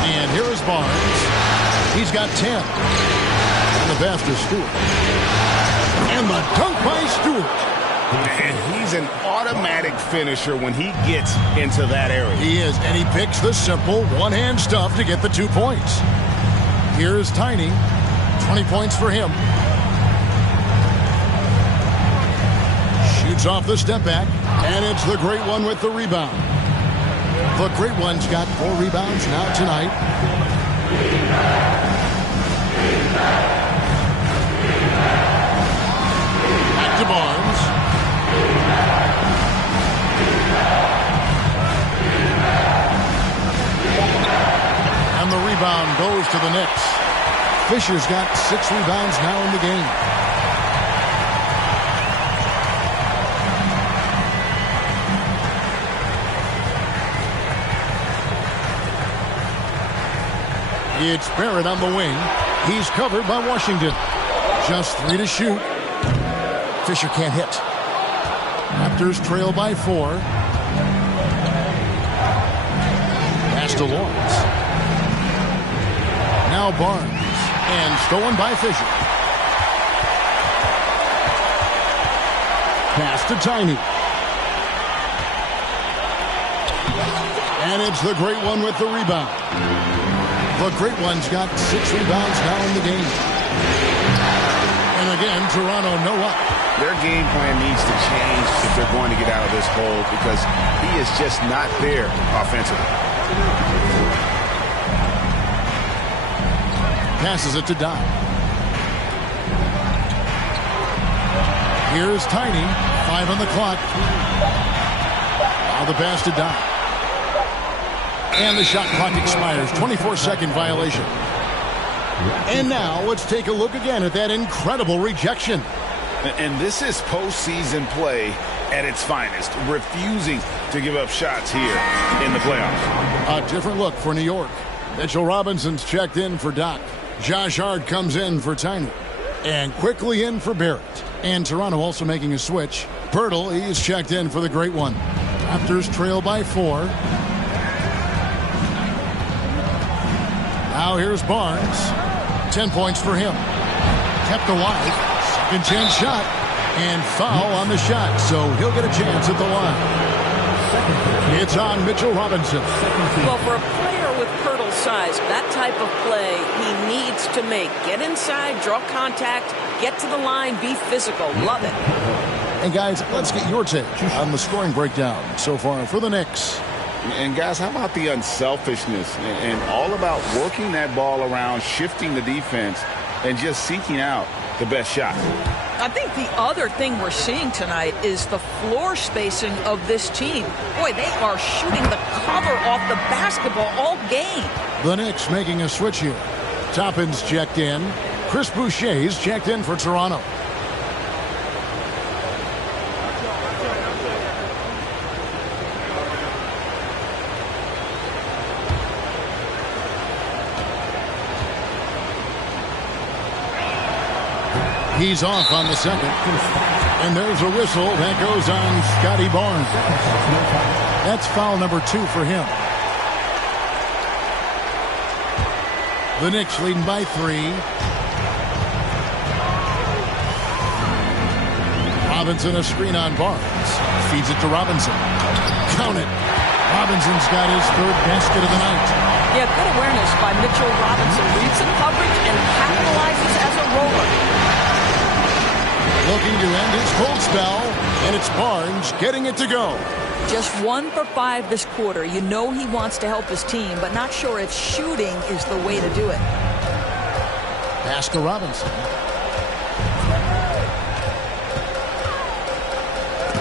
And here is Barnes. He's got 10. And the pass to Stewart. And the dunk by Stewart. And he's an automatic finisher when he gets into that area. He is, and he picks the simple one-hand stuff to get the 2 points. Here's Tiny. 20 points for him. Shoots off the step back, and it's the Great One with the rebound. The Great One's got 4 rebounds now tonight. Back to Barnes. And the rebound goes to the Knicks. Fisher's got 6 rebounds now in the game. It's Barrett on the wing. He's covered by Washington. Just 3 to shoot. Fisher can't hit. Raptors trail by 4. Pass to Lawrence. Now Barnes. And stolen by Fisher. Pass to Tiny. And it's the Great One with the rebound. The Great One's got 6 rebounds now in the game. And again, Toronto no up. Their game plan needs to change if they're going to get out of this hole because he is just not there offensively. Passes it to Doc. Here's Tiny. 5 on the clock. Now the pass to Doc. And the shot clock expires. 24-second violation. And now let's take a look again at that incredible rejection. And this is postseason play at its finest, refusing to give up shots here in the playoffs. A different look for New York. Mitchell Robinson's checked in for Doc. Josh Hart comes in for Tiny. And quickly in for Barrett. And Toronto also making a switch. Pirtle, he's checked in for the Great One. Raptors trail by 4. Now here's Barnes. 10 points for him. Kept alive. Second chance shot. And foul on the shot. So he'll get a chance at the line. It's on Mitchell Robinson. Well, for a player with Pirtle's size, that type of play he needs to make. Get inside, draw contact, get to the line, be physical. Love it. And guys, let's get your take on the scoring breakdown so far for the Knicks. And guys, how about the unselfishness and all about working that ball around, shifting the defense, and just seeking out the best shot? I think the other thing we're seeing tonight is the floor spacing of this team. Boy, they are shooting the cover off the basketball all game. The Knicks making a switch here. Toppin's checked in. Chris Boucher's checked in for Toronto. He's off on the second. And there's a whistle that goes on Scotty Barnes. That's foul number 2 for him. The Knicks leading by 3. Robinson a screen on Barnes. Feeds it to Robinson. Count it. Robinson's got his 3rd basket of the night. Yeah, good awareness by Mitchell Robinson. Reads the coverage and capitalizes as a roller. Looking to end his cold spell, and it's Barnes getting it to go. Just 1 for 5 this quarter. You know he wants to help his team, but not sure if shooting is the way to do it. Pass to Robinson.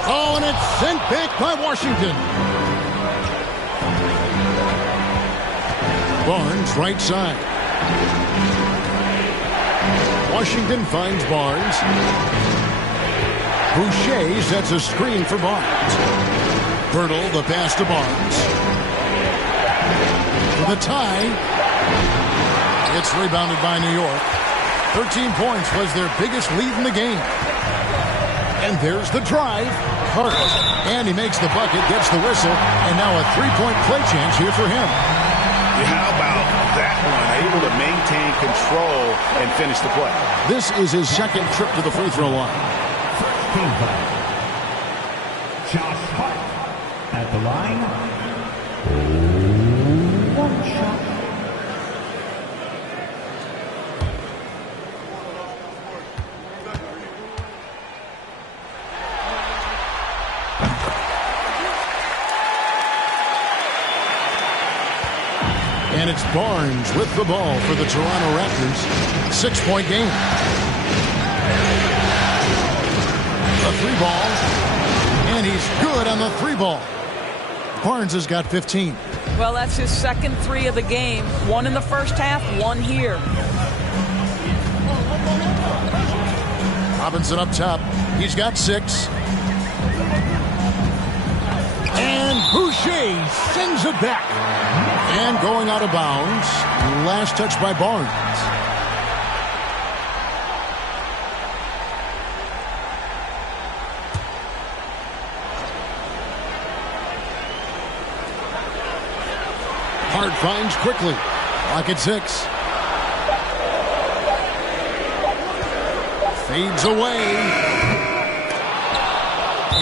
Oh, and it's sent back by Washington. Barnes, right side. Washington finds Barnes. Boucher sets a screen for Barnes. Pirtle, the pass to Barnes. For the tie. It's rebounded by New York. 13 points was their biggest lead in the game. And there's the drive. Hart. And he makes the bucket, gets the whistle, and now a three-point play chance here for him. How about that one? Able to maintain control and finish the play. This is his second trip to the free throw line. Josh Hart at the line. One shot. And it's Barnes with the ball for the Toronto Raptors. 6-point game. A three ball. And he's good on the three ball. Barnes has got 15. Well, that's his second three of the game. One in the first half, one here. Robinson up top. He's got 6. And Boucher sends it back. And going out of bounds. Last touch by Barnes. Hart finds quickly. Clock at 6. Fades away.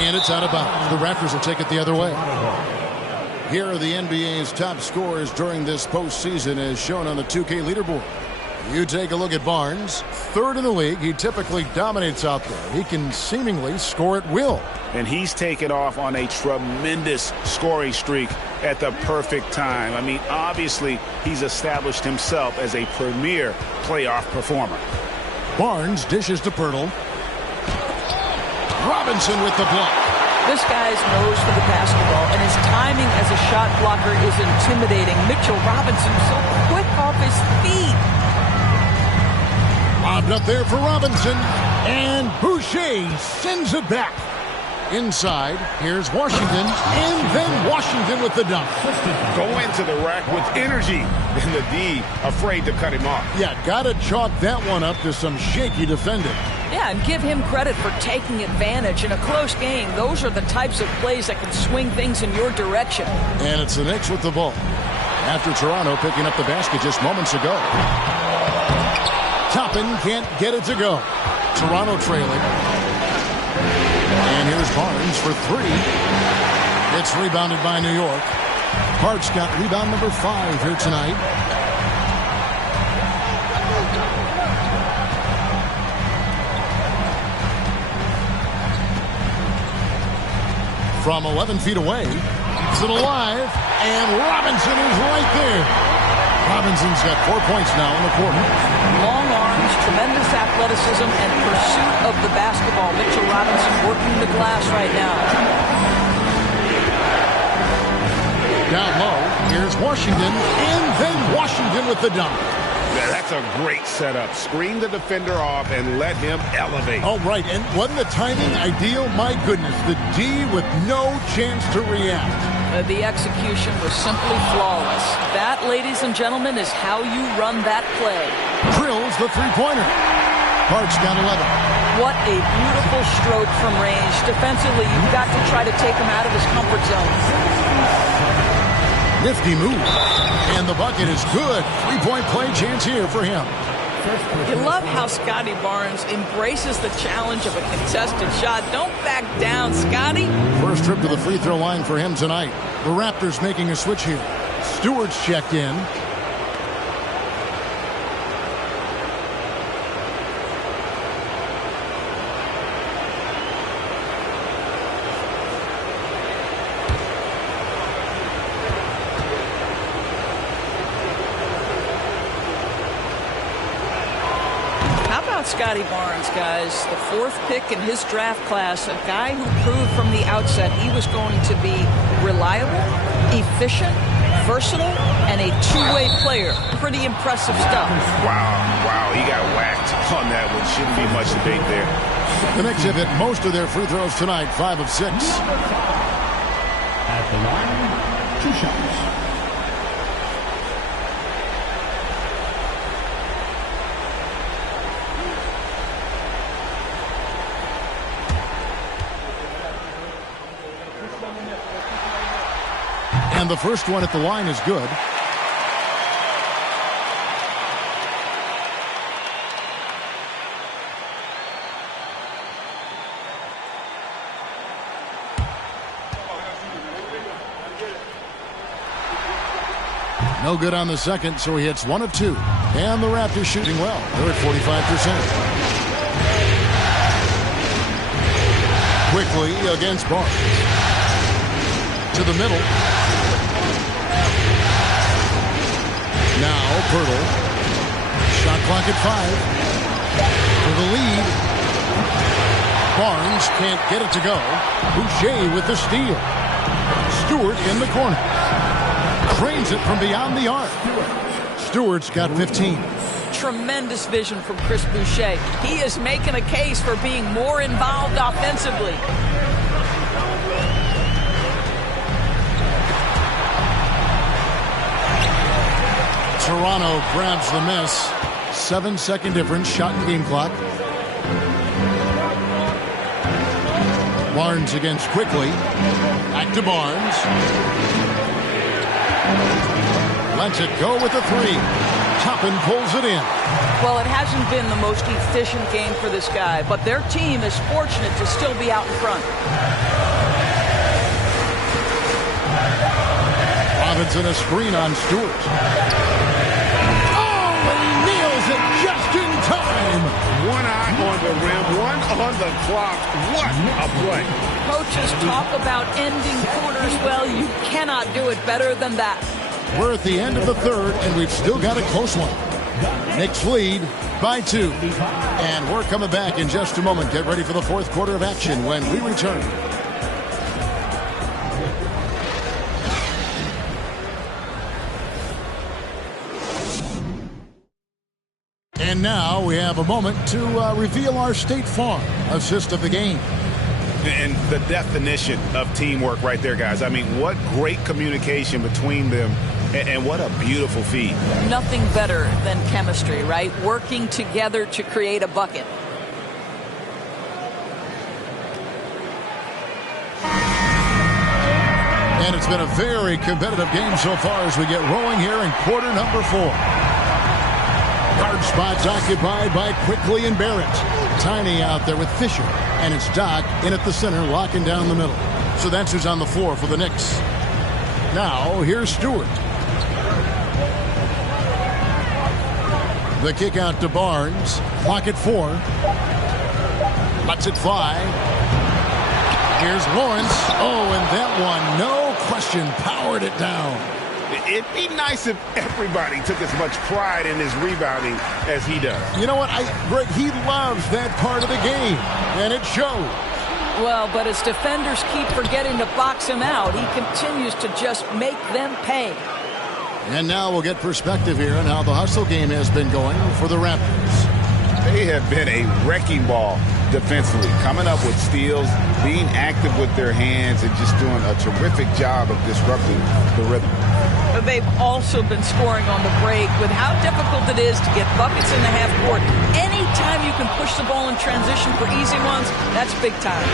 And it's out of bounds. The Raptors will take it the other way. Here are the NBA's top scorers during this postseason as shown on the 2K leaderboard. You take a look at Barnes, third in the league. He typically dominates out there. He can seemingly score at will. And he's taken off on a tremendous scoring streak at the perfect time. I mean, obviously, he's established himself as a premier playoff performer. Barnes dishes to Pirtle. Robinson with the block. This guy's nose for the basketball, and his timing as a shot blocker is intimidating. Mitchell Robinson so quick off his feet. Lobbed up there for Robinson, and Boucher sends it back. Inside, here's Washington, and then Washington with the dunk. Go into the rack with energy, and the D afraid to cut him off. Yeah, gotta chalk that one up to some shaky defending. Yeah, and give him credit for taking advantage in a close game. Those are the types of plays that can swing things in your direction. And it's the Knicks with the ball. After Toronto picking up the basket just moments ago. Toppin can't get it to go. Toronto trailing. And here's Barnes for 3. It's rebounded by New York. Hart's got rebound number 5 here tonight. From 11 feet away, keeps it alive, and Robinson is right there. Robinson's got 4 points now in the quarter. Long arms, tremendous athleticism, and pursuit of the basketball. Mitchell Robinson working the glass right now. Down low, here's Washington, and then Washington with the dunk. Yeah, that's a great setup. Screen the defender off and let him elevate. Oh, right, and wasn't the timing ideal? My goodness, the D with no chance to react. The execution was simply flawless. That, ladies and gentlemen, is how you run that play. Drills the three-pointer. Hart's got 11. What a beautiful stroke from range. Defensively, you've got to try to take him out of his comfort zone. Nifty move. And the bucket is good. 3-point play chance here for him. You love how Scotty Barnes embraces the challenge of a contested shot. Don't back down, Scotty. First trip to the free throw line for him tonight. The Raptors making a switch here. Stewart's checked in. Scotty Barnes, guys, the 4th pick in his draft class, a guy who proved from the outset he was going to be reliable, efficient, versatile, and a two-way player. Pretty impressive stuff. Wow, he got whacked on that one. Shouldn't be much debate there. The Knicks have hit most of their free throws tonight, 5 of 6. At the line, 2 shots. And the first one at the line is good. No good on the second, so he hits 1 of 2. And the Raptors shooting well. They're at 45%. Quickly against Barnes. To the middle. Now Poeltl. Shot clock at 5. For the lead. Barnes can't get it to go. Boucher with the steal. Stewart in the corner. Frames it from beyond the arc. Stewart's got 15. Tremendous vision from Chris Boucher. He is making a case for being more involved offensively. Toronto grabs the miss. 7-second difference, shot and game clock. Barnes against Quickly. Back to Barnes. Lets it go with a 3. Toppin pulls it in. Well, it hasn't been the most efficient game for this guy, but their team is fortunate to still be out in front. Robinson a screen on Stewart. Oh, and he nails it just in time. One eye on the rim, one on the clock. What a play. Coaches talk about ending quarters. Well, you cannot do it better than that. We're at the end of the third, and we've still got a close one. Knicks lead by 2. And we're coming back in just a moment. Get ready for the fourth quarter of action when we return. And now we have a moment to reveal our State Farm assist of the game. And the definition of teamwork right there, guys. I mean, what great communication between them, and what a beautiful feed. Nothing better than chemistry, right? Working together to create a bucket. And it's been a very competitive game so far as we get rolling here in quarter number 4. Guard spots occupied by Quickly and Barrett. Tiny out there with Fisher. And it's Doc in at the center, locking down the middle. So that's who's on the floor for the Knicks. Now, here's Stewart. The kick out to Barnes. Clock at 4. Lets it fly. Here's Lawrence. Oh, and that one, no question, powered it down. It'd be nice if everybody took as much pride in his rebounding as he does. You know what, Greg, he loves that part of the game, and it shows. Well, but as defenders keep forgetting to box him out, he continues to just make them pay. And now we'll get perspective here on how the hustle game has been going for the Raptors. They have been a wrecking ball defensively, coming up with steals, being active with their hands, and just doing a terrific job of disrupting the rhythm. They've also been scoring on the break. With how difficult it is to get buckets in the half court, anytime you can push the ball in transition for easy ones, that's big time.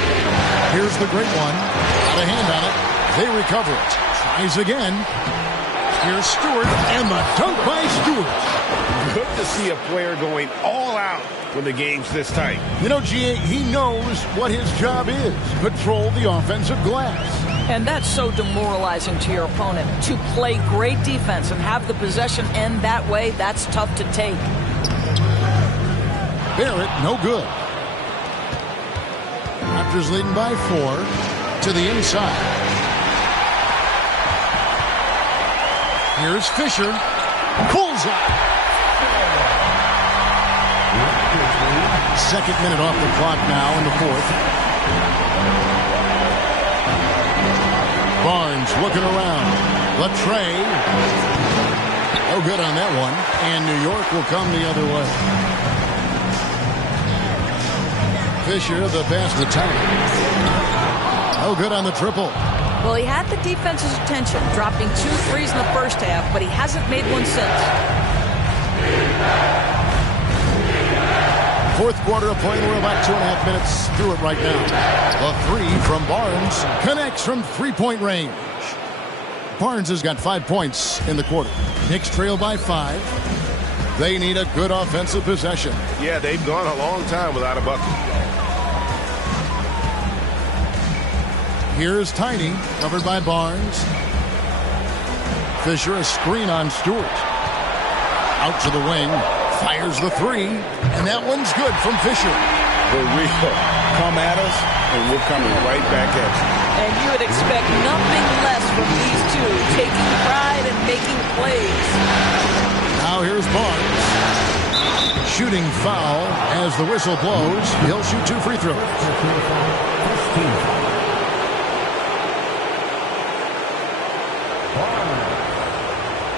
Here's the great one. Got a hand on it. They recover it. Tries again. Here's Stewart, and the dunk by Stewart. Good to see a player going all out when the game's this tight. You know, G.A., he knows what his job is. Control the offensive glass. And that's so demoralizing to your opponent. To play great defense and have the possession end that way, that's tough to take. Barrett, no good. Raptors leading by 4 to the inside. Here's Fisher. Pulls up. Second minute off the clock now in the fourth. Barnes looking around. Latrey. No good on that one. And New York will come the other way. Fisher, the pass to Tiny. No good on the triple. Well, he had the defense's attention, dropping 2 threes in the first half, but he hasn't made one since. Fourth quarter of play. We're about 2.5 minutes through it right now. A 3 from Barnes connects from three-point range. Barnes has got 5 points in the quarter. Knicks trail by 5. They need a good offensive possession. Yeah, they've gone a long time without a bucket. Here's Tiny, covered by Barnes. Fisher, a screen on Stewart. Out to the wing, fires the 3, and that one's good from Fisher. For real. Come at us, and we're coming right back at you. And you would expect nothing less from these two, taking pride and making plays. Now here's Barnes. Shooting foul as the whistle blows. He'll shoot 2 free throws.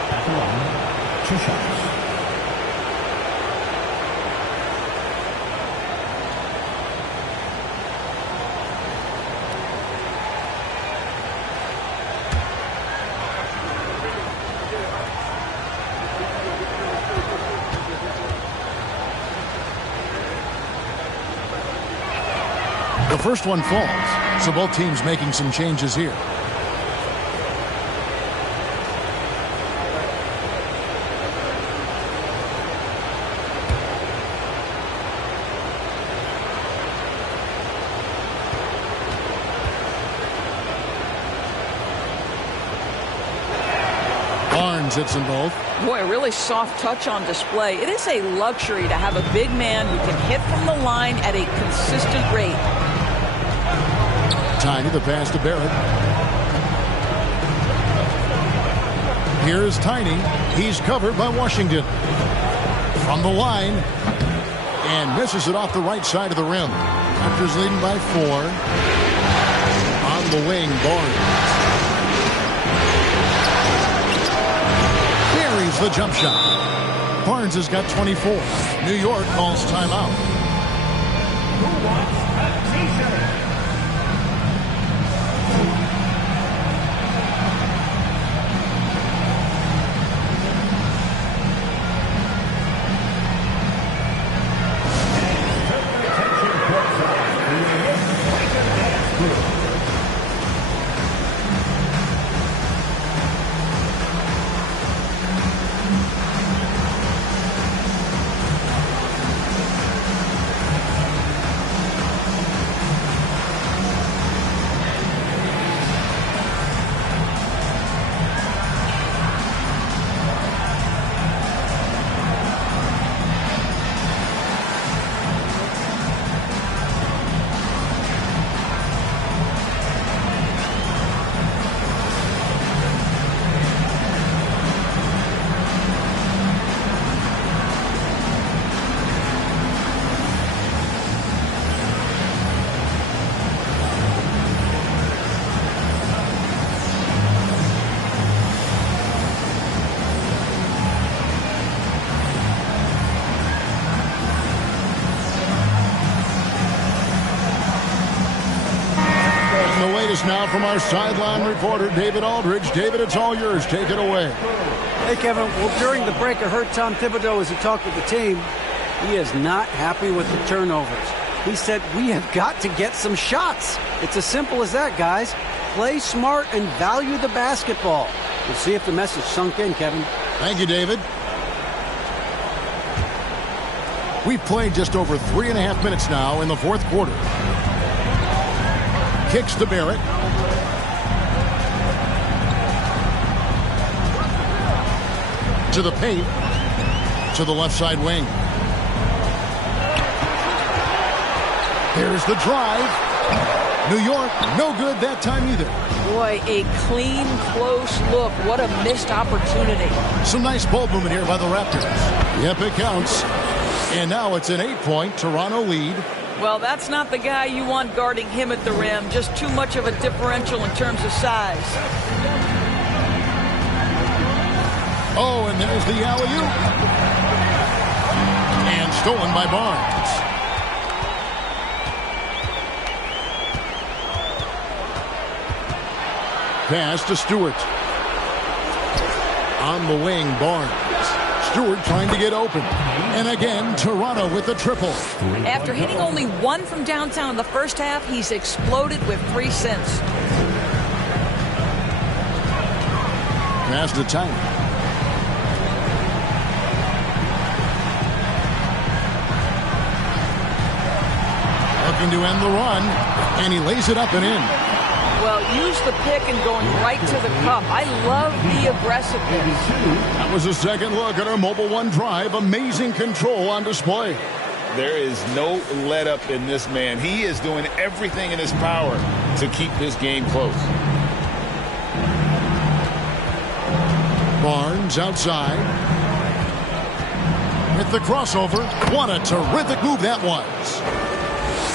At the line, 2 shots. The first one falls, so both teams making some changes here. Barnes hits them both. Boy, a really soft touch on display. It is a luxury to have a big man who can hit from the line at a consistent rate. Tiny, the pass to Barrett. Here's Tiny. He's covered by Washington. From the line. And misses it off the right side of the rim. Raptors leading by 4. On the wing, Barnes. Carries the jump shot. Barnes has got 24. New York calls timeout. Who wants a t-shirt? Now from our sideline reporter, David Aldridge. David, it's all yours. Take it away. Hey, Kevin. Well, during the break, I heard Tom Thibodeau as he talked with the team. He is not happy with the turnovers. He said, we have got to get some shots. It's as simple as that, guys. Play smart and value the basketball. We'll see if the message sunk in, Kevin. Thank you, David. We've played just over 3.5 minutes now in the fourth quarter. Kicks to Barrett. To the paint. To the left side wing. There's the drive. New York, no good that time either. Boy, a clean, close look. What a missed opportunity. Some nice ball movement here by the Raptors. Yep, it counts. And now it's an 8-point Toronto lead. Well, that's not the guy you want guarding him at the rim. Just too much of a differential in terms of size. Oh, and there's the alley-oop. And stolen by Barnes. Pass to Stewart. On the wing, Barnes. Stewart trying to get open. And again, Toronto with the triple. After hitting only 1 from downtown in the first half, he's exploded with 3 since. Pass to Tiny. Looking to end the run, and he lays it up and in. Well, use the pick and going right to the cup. I love the aggressiveness. That was a second look at our Mobile One drive. Amazing control on display. There is no let up in this man. He is doing everything in his power to keep this game close. Barnes outside. With the crossover. What a terrific move that was.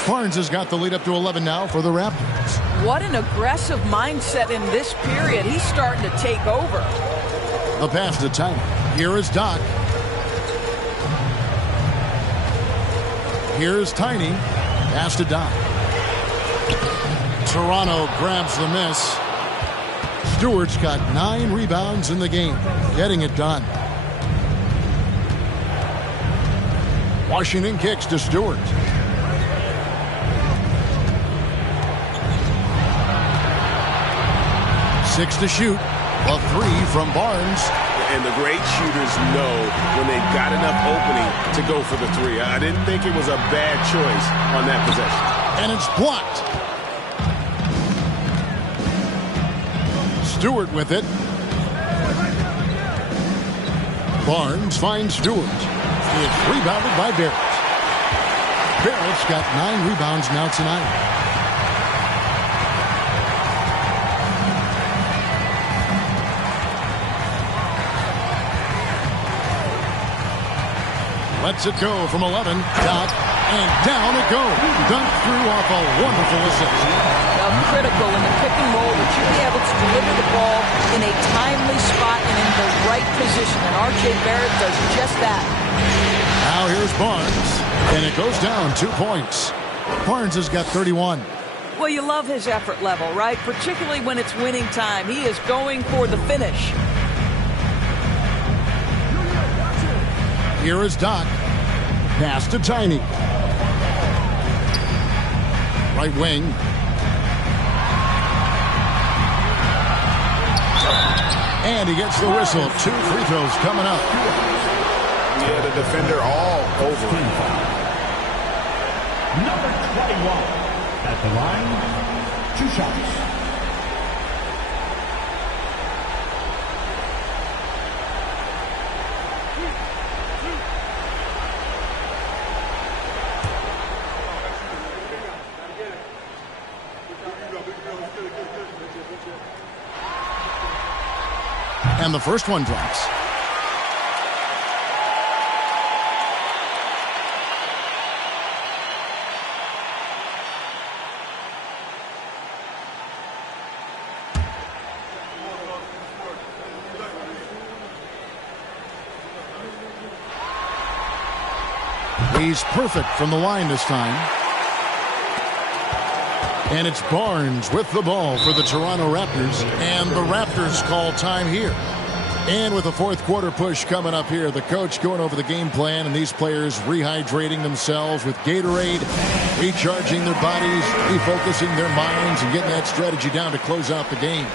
Barnes has got the lead up to 11 now for the Raptors. What an aggressive mindset in this period. He's starting to take over. The pass to Tiny. Here is Doc. Here's Tiny. Pass to Doc. Toronto grabs the miss. Stewart's got 9 rebounds in the game. Getting it done. Washington kicks to Stewart. 6 to shoot. A 3 from Barnes. And the great shooters know when they've got enough opening to go for the 3. I didn't think it was a bad choice on that possession. And it's blocked. Stewart with it. Barnes finds Stewart. It's rebounded by Barrett. Barrett's got 9 rebounds now tonight. Lets it go from 11. Doc. And down it goes. Dunked through off a wonderful assist. Now critical in the pick and roll that you be able to deliver the ball in a timely spot and in the right position. And R.J. Barrett does just that. Now here's Barnes. And it goes down 2 points. Barnes has got 31. Well, you love his effort level, right? Particularly when it's winning time. He is going for the finish. Here is Doc. Pass to Tiny. Right wing. And he gets the whistle. 2 free throws coming up. Yeah, the defender all over him. Number 21 at the line, 2 shots. And the first one drops. He's perfect from the line this time. And it's Barnes with the ball for the Toronto Raptors. And the Raptors call time here. And with a fourth quarter push coming up here, the coach going over the game plan and these players rehydrating themselves with Gatorade, recharging their bodies, refocusing their minds, and getting that strategy down to close out the game.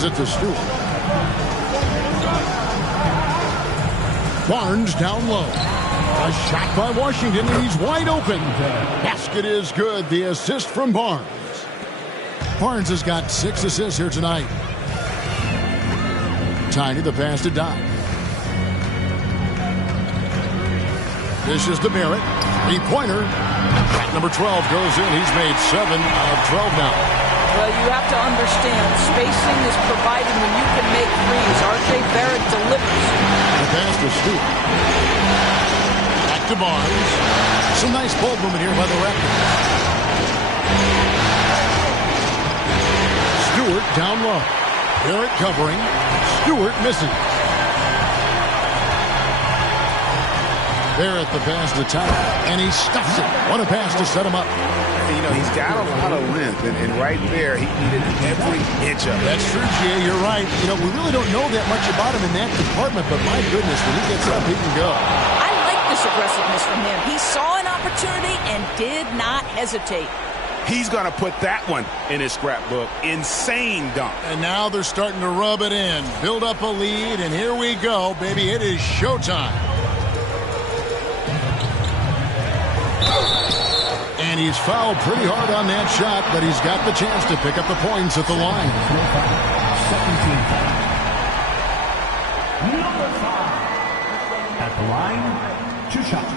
It to Stewart. Barnes down low. A shot by Washington, and he's wide open. Basket is good. The assist from Barnes. Barnes has got 6 assists here tonight. Tiny, the pass to Doc. This is to Barrett. 3-pointer. Shot number 12 goes in. He's made 7 out of 12 now. Well, you have to understand, spacing is provided when you can make threes. R.J. Barrett delivers. The pass to Stewart. Back to Barnes. Some nice ball movement here by the Raptors. Stewart down low. Garrett covering. Stewart misses. Barrett the pass to Tyler, and he stuffs it. What a pass to set him up. You know, he's got a lot of length, and right there, he needed every inch of it. That's true, Jay. You're right. You know, we really don't know that much about him in that department, but my goodness, when he gets up, he can go. I like this aggressiveness from him. He saw an opportunity and did not hesitate. He's going to put that one in his scrapbook. Insane dunk. And now they're starting to rub it in, build up a lead, and here we go, baby. It is showtime. And he's fouled pretty hard on that shot, but he's got the chance to pick up the points at the line. Second team foul. Number 5. At the line, 2 shots.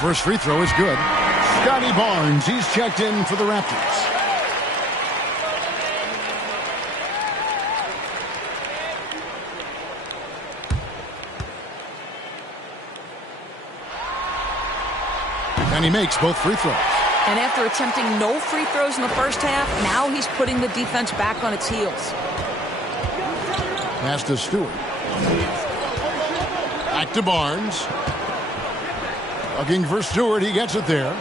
First free throw is good. Scotty Barnes, he's checked in for the Raptors. And he makes both free throws. And after attempting no free throws in the first half, now he's putting the defense back on its heels. Pass to Stewart. Back to Barnes. Looking for Stewart. He gets it there.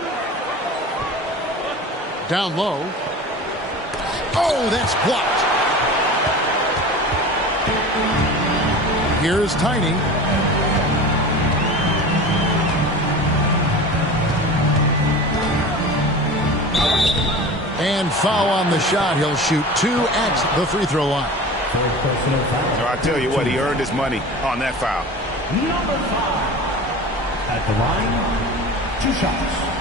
Down low. Oh, that's blocked. Here's Tiny. And foul on the shot. He'll shoot 2 at the free throw line. So I tell you what, he earned his money on that foul. Number 5. At the line, 2 shots.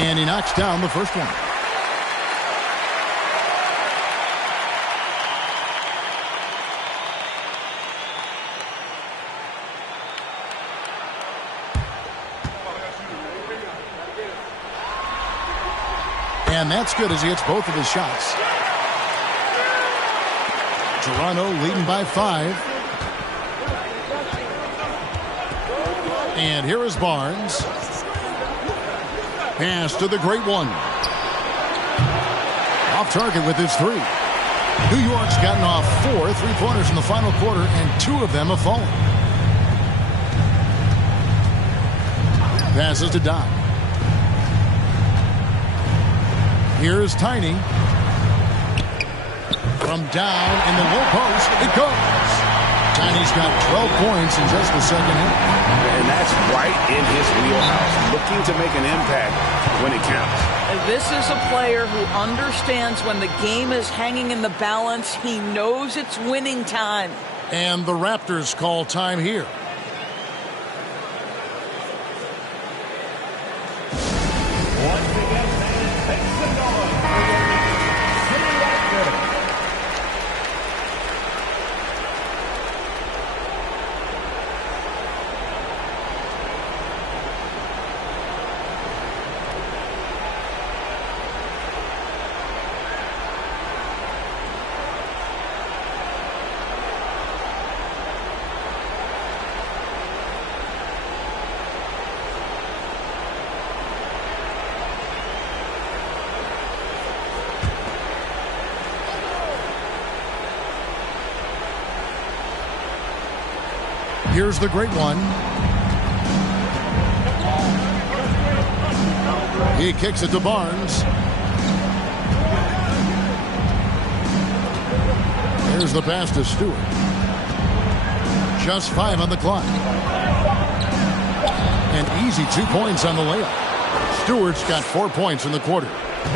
And he knocks down the first one. And that's good as he hits both of his shots. Toronto leading by 5. And here is Barnes. Pass to the great one. Off target with his 3. New York's gotten off 4 3-pointers in the final quarter, and 2 of them have fallen. Passes to Doc. Here's Tiny. From down in the low post, it goes. Tiny's got 12 points in just the second half. And that's right in his wheelhouse, looking to make an impact when it counts. This is a player who understands when the game is hanging in the balance. He knows it's winning time. And the Raptors call time here. Once again, fans, make some noise for your City Raptors. Here's the great one. He kicks it to Barnes. Here's the pass to Stewart. Just 5 on the clock. An easy 2 points on the layup. Stewart's got 4 points in the quarter.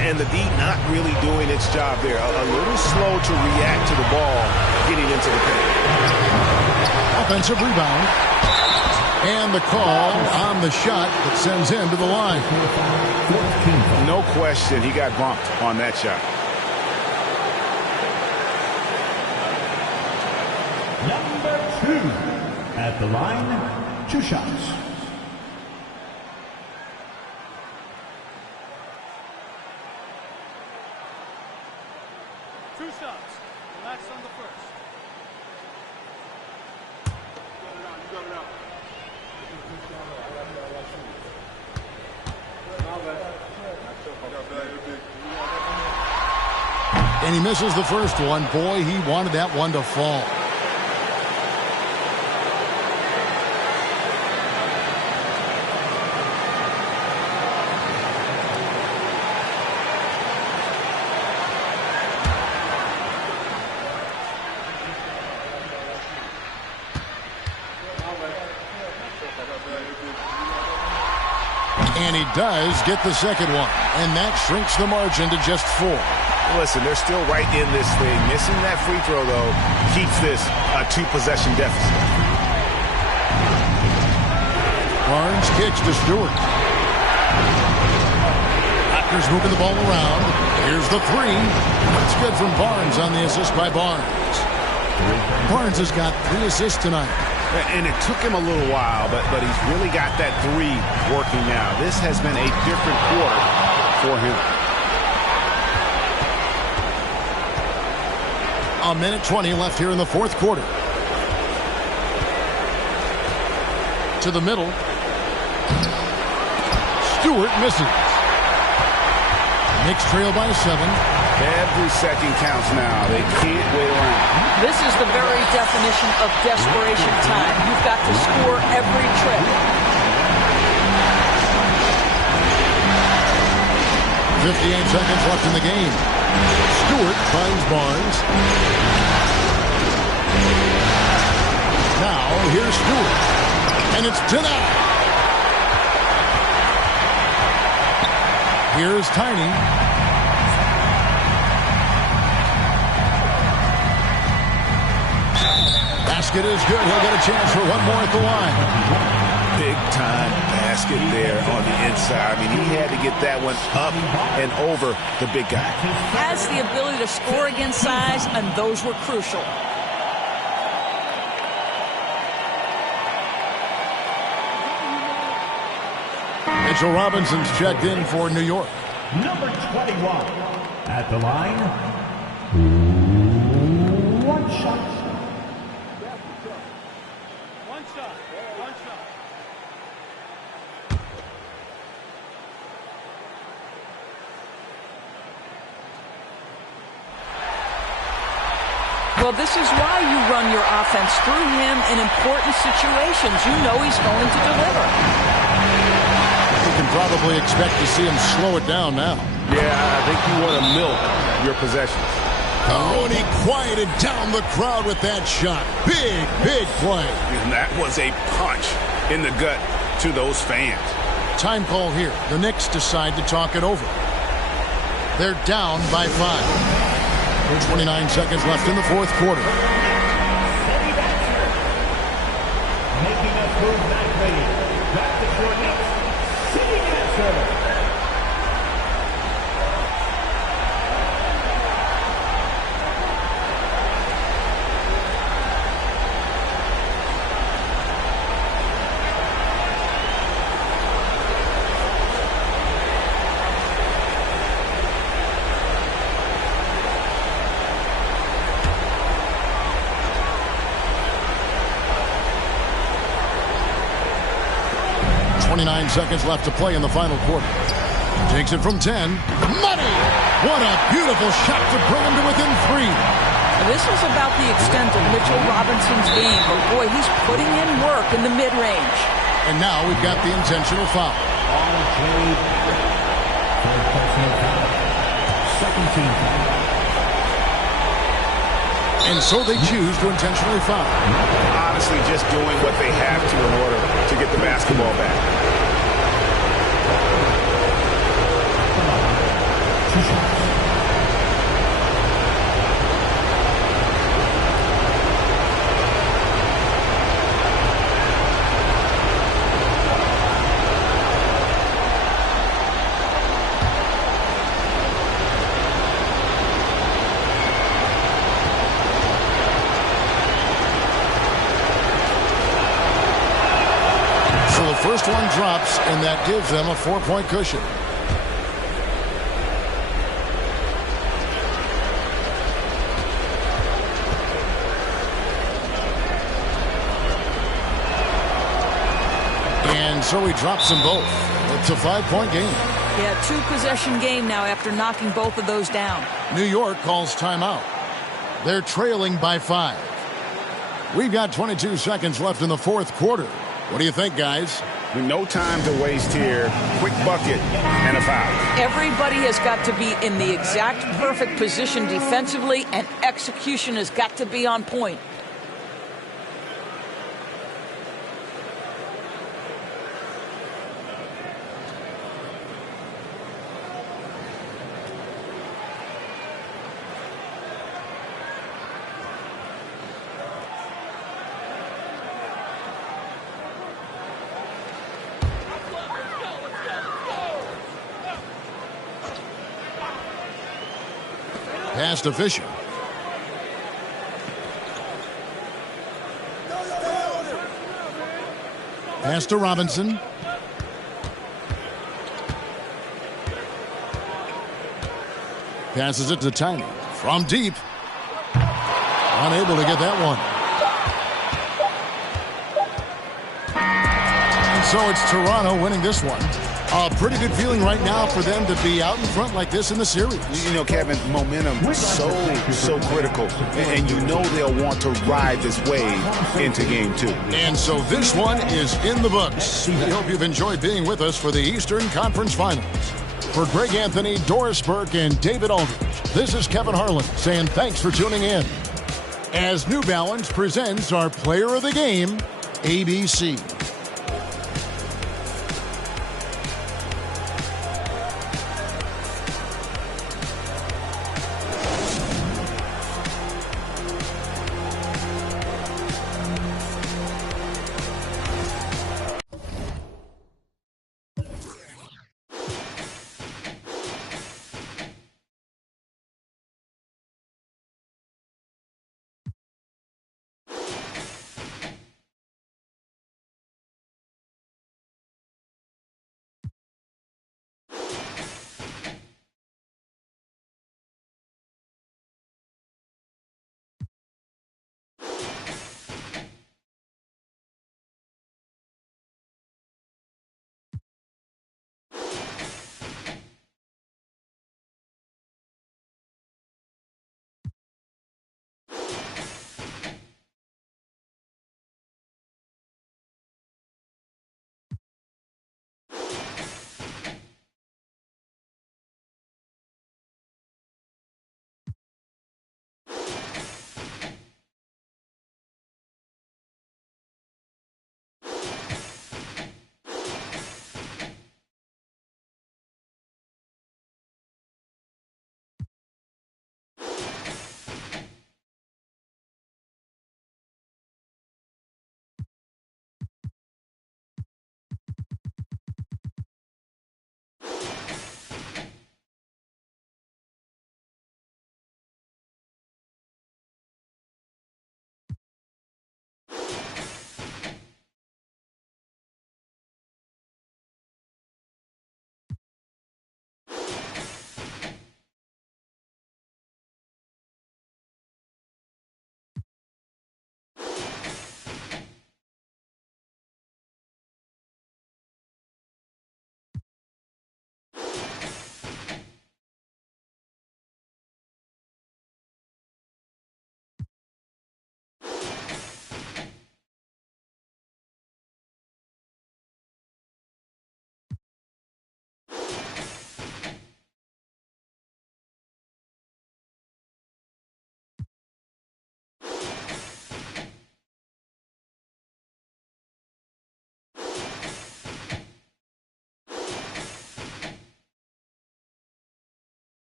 And the D not really doing its job there. A little slow to react to the ball getting into the paint. Offensive rebound. And the call on the shot that sends him to the line. No question, he got bumped on that shot. Number 2. At the line, 2 shots. And he misses the first one. Boy, he wanted that one to fall. And he does get the second one. And that shrinks the margin to just 4. Listen, they're still right in this thing. Missing that free throw, though, keeps this a 2-possession deficit. Barnes kicks to Stewart. Raptors moving the ball around. Here's the 3. That's good from Barnes on the assist by Barnes. Barnes has got 3 assists tonight. And it took him a little while, but he's really got that 3 working now. This has been a different quarter for him. A minute 20 left here in the fourth quarter. To the middle. Stewart misses. Knicks trail by 7. Every second counts now. They can't wait around. This is the very definition of desperation time. You've got to score every trip. 58 seconds left in the game. Stewart finds Barnes. Now, here's Stewart. And it's denied. Here's Tiny. Basket is good. He'll get a chance for one more at the line. Big-time basket there on the inside. I mean, he had to get that one up and over the big guy. Has the ability to score against size, and those were crucial. Mitchell Robinson's checked in for New York. Number 21. At the line, 1 shot. Well, this is why you run your offense through him in important situations. You know he's going to deliver. You can probably expect to see him slow it down now. Yeah, I think you want to milk your possessions. Oh, and he quieted down the crowd with that shot. Big, big play. And that was a punch in the gut to those fans. Time call here. The Knicks decide to talk it over. They're down by 5. 29 seconds left in the fourth quarter. Making us move nicely. Back to short Knicks. Sitting answer. Seconds left to play in the final quarter. Takes it from 10. Money! What a beautiful shot to bring him to within 3. This is about the extent of Mitchell Robinson's game, but boy, he's putting in work in the mid-range. And now we've got the intentional foul. Second team foul. And so they choose to intentionally foul. Honestly, just doing what they have to in order to get the basketball back. first one drops, and that gives them a 4-point cushion. And so he drops them both. It's a 5-point game. Yeah, 2-possession game now after knocking both of those down. New York calls timeout. They're trailing by 5. We've got 22 seconds left in the fourth quarter. What do you think, guys? With no time to waste here, quick bucket and a foul. Everybody has got to be in the exact perfect position defensively, and execution has got to be on point. Pass to Fisher. Pass to Robinson. Passes it to Tiny. From deep. Unable to get that one. And so it's Toronto winning this one. A pretty good feeling right now for them to be out in front like this in the series. You know, Kevin, momentum is so critical. And you know they'll want to ride this wave into game 2. And so this one is in the books. We hope you've enjoyed being with us for the Eastern Conference Finals. For Greg Anthony, Doris Burke, and David Aldridge, this is Kevin Harlan saying thanks for tuning in. As New Balance presents our Player of the Game, ABC.